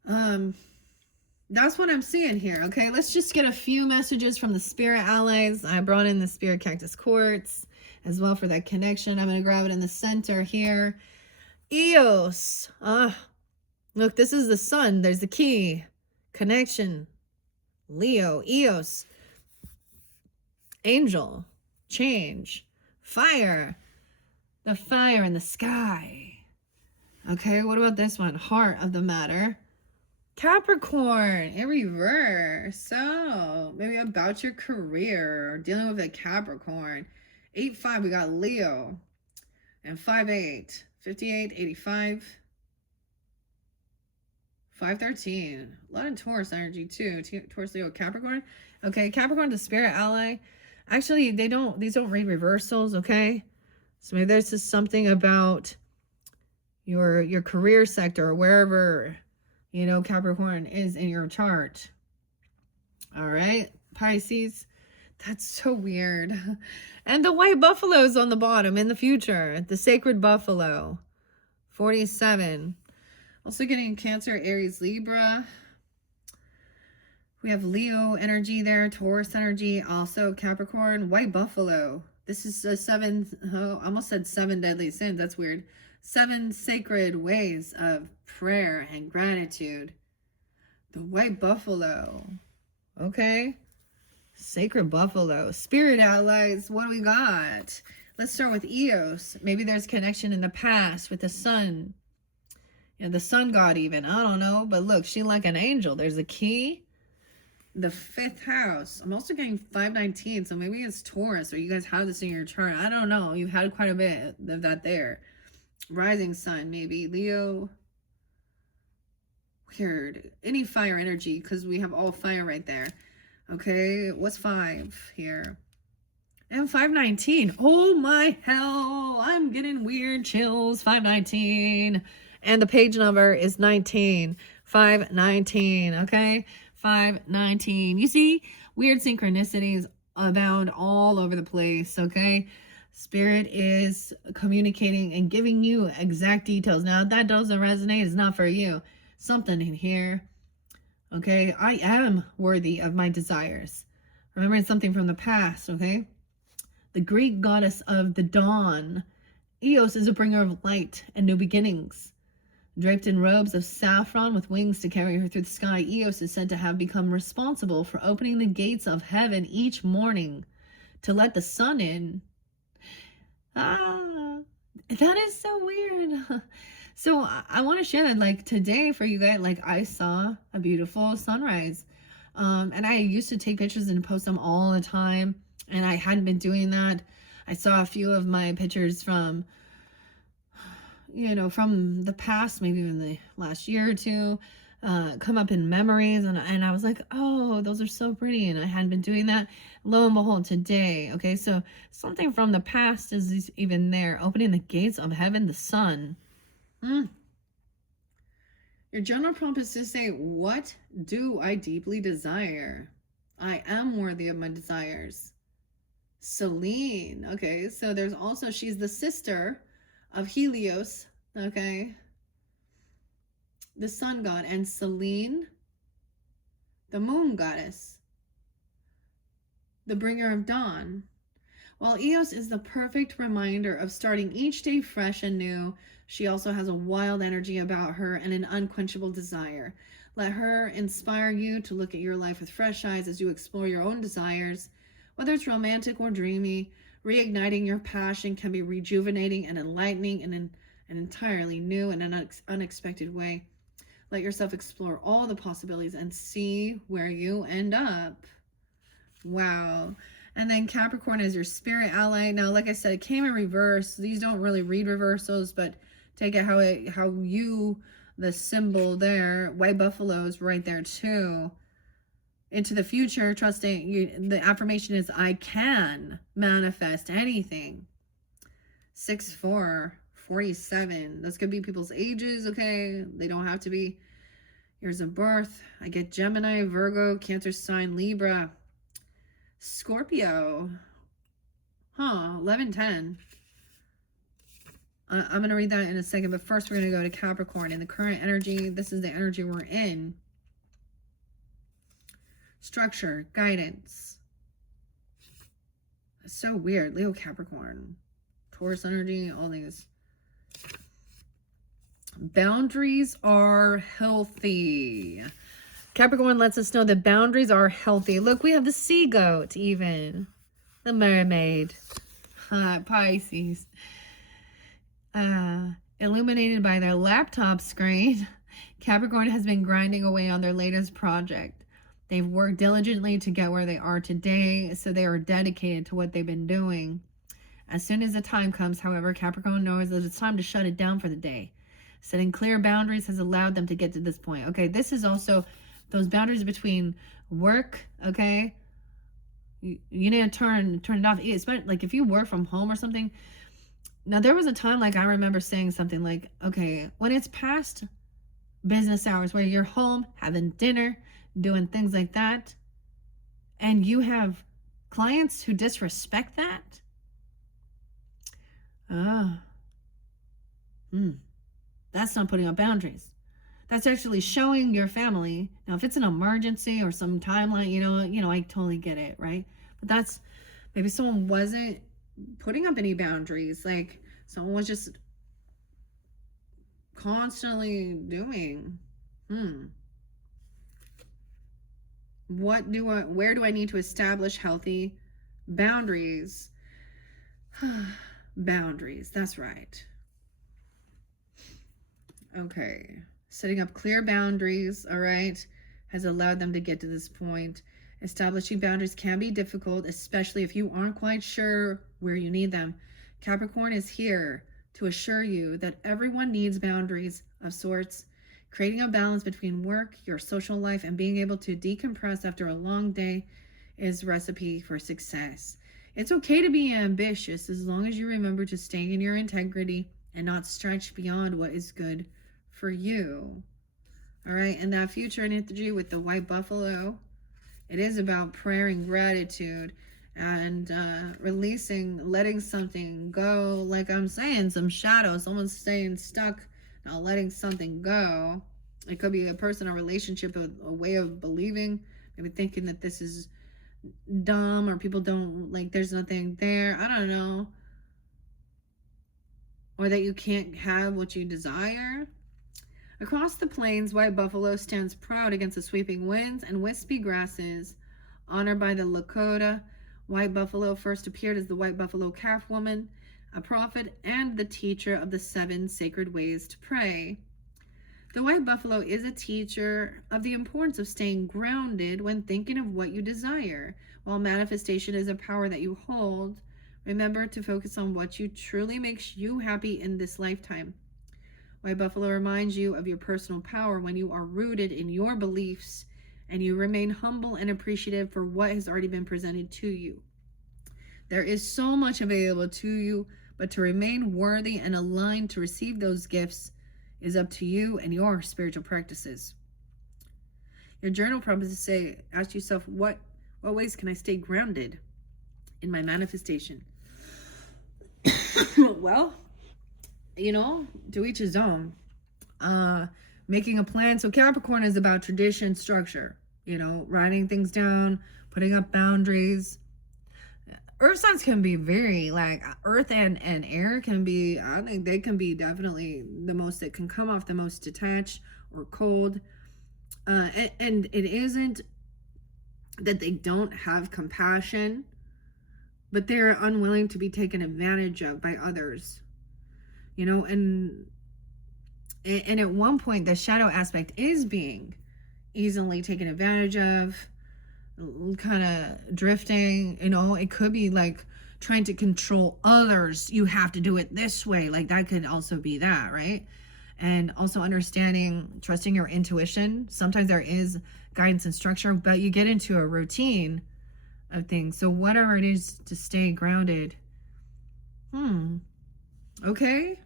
That's what I'm seeing here. Okay, let's just get a few messages from the spirit allies. I brought in the spirit cactus quartz as well for that connection. I'm going to grab it in the center here. Eos. Look, this is the sun. There's the key. Connection. Leo. Eos. Angel. Change. Fire. The fire in the sky. Okay, what about this one? Heart of the matter. Capricorn in reverse. So maybe about your career or dealing with a Capricorn. 8-5, we got Leo. And 5-8. 58, 85. 5-13. A lot of Taurus energy too. Taurus, Leo, Capricorn. Okay, Capricorn, the spirit ally. Actually, these don't read reversals, okay? So maybe there's just something about your career sector or wherever, you know, Capricorn is in your chart. All right, Pisces. That's so weird. And the white buffalo's on the bottom in the future. The sacred buffalo. 47. Also getting Cancer, Aries, Libra. We have Leo energy there, Taurus energy, also Capricorn, white buffalo. This is a 7, I almost said 7 deadly sins. That's weird. 7 sacred ways of prayer and gratitude. The white buffalo. Okay. Sacred buffalo. Spirit allies. What do we got? Let's start with Eos. Maybe there's connection in the past with the sun. Yeah, the sun god even. I don't know. But look, she like an angel. There's a key. The 5th house. I'm also getting 519. So maybe it's Taurus or you guys have this in your chart. I don't know. You've had quite a bit of that there. Rising sun, maybe. Leo. Weird. Any fire energy because we have all fire right there. Okay. What's 5 here? And 519. Oh my hell. I'm getting weird chills. 519. And the page number is 19. 519. Okay. 519. You see, weird synchronicities abound all over the place. Okay. Spirit is communicating and giving you exact details. Now, if that doesn't resonate, it's not for you. Something in here. Okay. I am worthy of my desires. Remembering something from the past. Okay. The Greek goddess of the dawn. Eos is a bringer of light and new beginnings. Draped in robes of saffron with wings to carry her through the sky, Eos is said to have become responsible for opening the gates of heaven each morning to let the sun in. Ah, that is so weird. So I want to share that, like, today for you guys, like, I saw a beautiful sunrise. And I used to take pictures and post them all the time. And I hadn't been doing that. I saw a few of my pictures from, from the past, maybe even the last year or two, come up in memories. And I was like, oh, those are so pretty. And I hadn't been doing that. Lo and behold, today. Okay, so something from the past is even there. Opening the gates of heaven, the sun. Your general prompt is to say, what do I deeply desire? I am worthy of my desires. Selene. Okay, so there's also, she's the sister of Helios. Okay, the sun god. And Selene, the moon goddess, the bringer of dawn. While Eos is the perfect reminder of starting each day fresh and new, she also has a wild energy about her and an unquenchable desire. Let her inspire you to look at your life with fresh eyes as you explore your own desires. Whether it's romantic or dreamy, reigniting your passion can be rejuvenating and enlightening in an entirely new and unexpected way. Let yourself explore all the possibilities and see where you end up. Wow. And then Capricorn is your spirit ally. Now, like I said, it came in reverse. These don't really read reversals, but take it how you, the symbol there, white buffaloes right there too. Into the future, trusting you. The affirmation is, I can manifest anything. 6-4, 47. Those could be people's ages, okay? They don't have to be years of birth. I get Gemini, Virgo, Cancer sign, Libra, Scorpio. 11-10. I'm going to read that in a second, but first we're going to go to Capricorn. In the current energy, this is the energy we're in. Structure, guidance. It's so weird. Leo, Capricorn, Taurus energy, all these. Boundaries are healthy. Capricorn lets us know that boundaries are healthy. Look, we have the sea goat even. The mermaid. Pisces. Illuminated by their laptop screen, Capricorn has been grinding away on their latest project. They've worked diligently to get where they are today, so they are dedicated to what they've been doing. As soon as the time comes, however, Capricorn knows that it's time to shut it down for the day. Setting clear boundaries has allowed them to get to this point. Okay, this is also those boundaries between work, okay? You need to turn it off. Especially like if you work from home or something. Now, there was a time, like, I remember saying something like, okay, when it's past business hours where you're home having dinner, doing things like that, and you have clients who disrespect that, that's not putting up boundaries. That's actually showing your family. Now, if it's an emergency or some timeline, I totally get it, right? But that's, maybe someone wasn't putting up any boundaries. Like, someone was just constantly doing, where do I need to establish healthy boundaries? Boundaries, that's right. Okay. Setting up clear boundaries, all right, has allowed them to get to this point. Establishing boundaries can be difficult, especially if you aren't quite sure where you need them. Capricorn is here to assure you that everyone needs boundaries of sorts. Creating a balance between work, your social life, and being able to decompress after a long day is recipe for success. It's okay to be ambitious as long as you remember to stay in your integrity and not stretch beyond what is good for you. All right, and that future energy with the white buffalo, it is about prayer and gratitude and releasing, letting something go. Like I'm saying, some shadow, someone staying stuck, not letting something go. It could be a person, a relationship, a way of believing, maybe thinking that this is dumb or people don't like, there's nothing there. I don't know. Or that you can't have what you desire. Across the plains, white buffalo stands proud against the sweeping winds and wispy grasses. Honored by the Lakota, white buffalo first appeared as the white buffalo calf woman, a prophet and the teacher of the 7 sacred ways to pray. The white buffalo is a teacher of the importance of staying grounded when thinking of what you desire. While manifestation is a power that you hold, remember to focus on what you truly makes you happy in this lifetime. White buffalo reminds you of your personal power when you are rooted in your beliefs and you remain humble and appreciative for what has already been presented to you. There is so much available to you, but to remain worthy and aligned to receive those gifts is up to you and your spiritual practices. Your journal prompts to say, ask yourself, what ways can I stay grounded in my manifestation? Well, to each his own. Making a plan. So Capricorn is about tradition, structure, writing things down, putting up boundaries. Earth signs can be very like earth and air can be, I think they can be definitely the most that can come off the most detached or cold. And it isn't that they don't have compassion, but they're unwilling to be taken advantage of by others. And at one point the shadow aspect is being easily taken advantage of, kind of drifting. It could be like trying to control others. You have to do it this way. Like that could also be that, right? And also understanding, trusting your intuition. Sometimes there is guidance and structure, but you get into a routine of things. So whatever it is to stay grounded. Okay.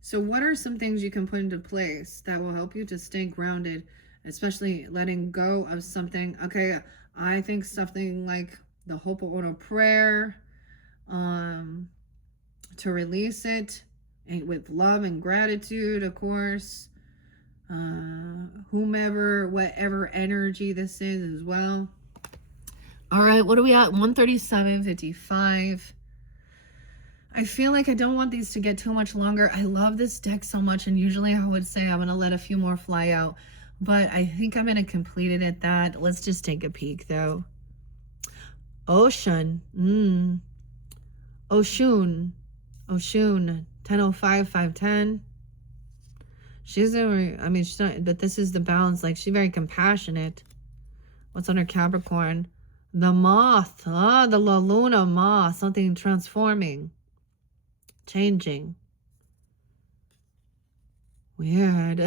So what are some things you can put into place that will help you to stay grounded, especially letting go of something? Okay, I think something like the Ho'oponopono prayer, to release it and with love and gratitude, of course. Whomever, whatever energy this is as well. All right, what are we at? 137.55. I feel like I don't want these to get too much longer. I love this deck so much, and usually I would say I'm going to let a few more fly out, but I think I'm going to complete it at that. Let's just take a peek, though. Ocean. Oshun. 1005, 510. She's not, but this is the balance. Like, she's very compassionate. What's under Capricorn? The moth. The La Luna moth. Something transforming. Changing. Weird.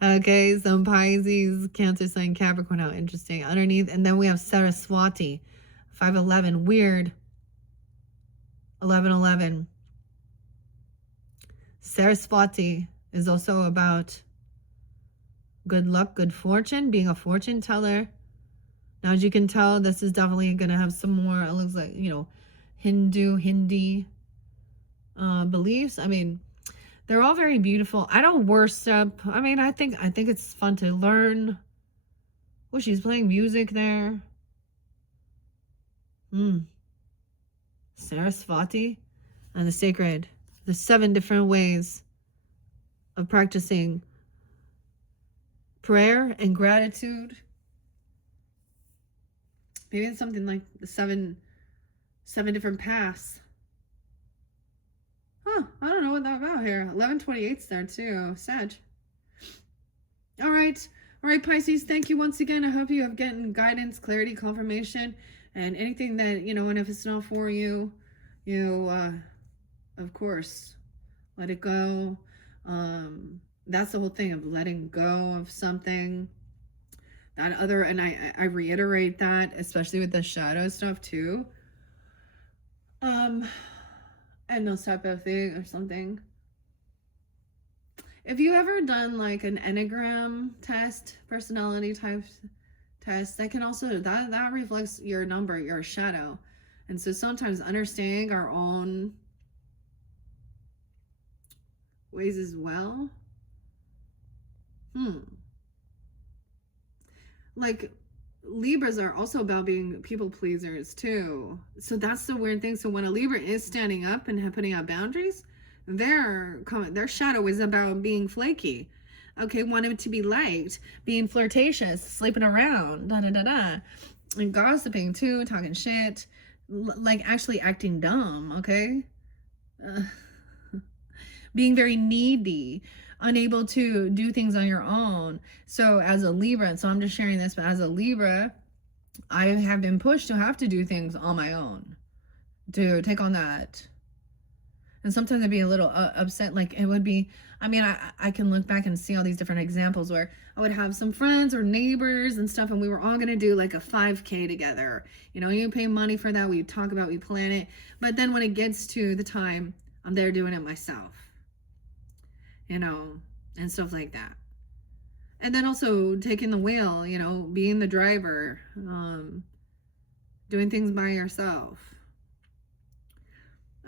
Okay, some Pisces, Cancer sign, Capricorn. How interesting. Underneath, and then we have Saraswati, 511. Weird. 1111. Saraswati is also about good luck, good fortune, being a fortune teller. Now, as you can tell, this is definitely going to have some more, it looks like, Hindi beliefs. They're all very beautiful. I don't worship. I think it's fun to learn. Oh, she's playing music there. Saraswati and the 7 different ways of practicing prayer and gratitude. Maybe it's something like the seven different paths. I don't know what that about. here. 11/28's there too. Sag. All right. All right, Pisces, thank you once again. I hope you have gotten guidance, clarity, confirmation, and anything that, you know, and if it's not for you, of course, let it go. That's the whole thing of letting go of something. And I reiterate that, especially with the shadow stuff too. And those type of thing or something. If you ever done like an Enneagram test, personality type test, that can also, that reflects your number, your shadow. And so sometimes understanding our own ways as well. Like Libras are also about being people pleasers too. So that's the weird thing. So when a Libra is standing up and putting out boundaries, their shadow is about being flaky. Okay, wanting to be liked, being flirtatious, sleeping around, and gossiping too, talking shit, like actually acting dumb. Okay, being very needy, unable to do things on your own. So as a Libra, and so I'm just sharing this, but as a Libra, I have been pushed to have to do things on my own, to take on that. And sometimes I'd be a little upset. Like it would be, I mean, I can look back and see all these different examples where I would have some friends or neighbors and stuff, and we were all going to do like a 5K together. You know, you pay money for that. We talk about, we plan it. But then when it gets to the time, I'm there doing it myself, you know, and stuff like that. And then also taking the wheel, you know, being the driver, doing things by yourself.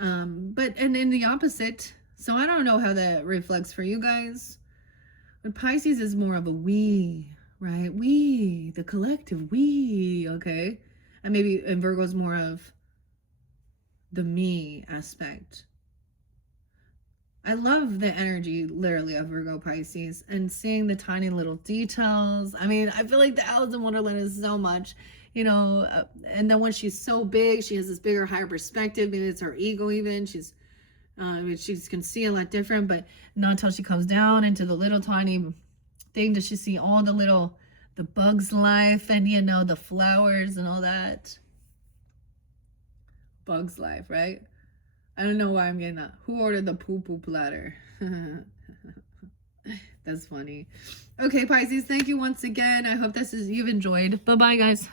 And in the opposite, so I don't know how that reflects for you guys, but Pisces is more of a we, right? We, the collective, we, okay? And maybe, and Virgo's more of the me aspect. I love the energy, literally, of Virgo Pisces and seeing the tiny little details. I mean, I feel like the Alice in Wonderland is so much, you know, and then when she's so big, she has this bigger, higher perspective. Maybe it's her ego even. She can see a lot different, but not until she comes down into the little tiny thing does she see all the bug's life and, you know, the flowers and all that. Bug's life, right? I don't know why I'm getting that. Who ordered the poo-poo platter? That's funny. Okay, Pisces, thank you once again. I hope you've enjoyed. Bye-bye, guys.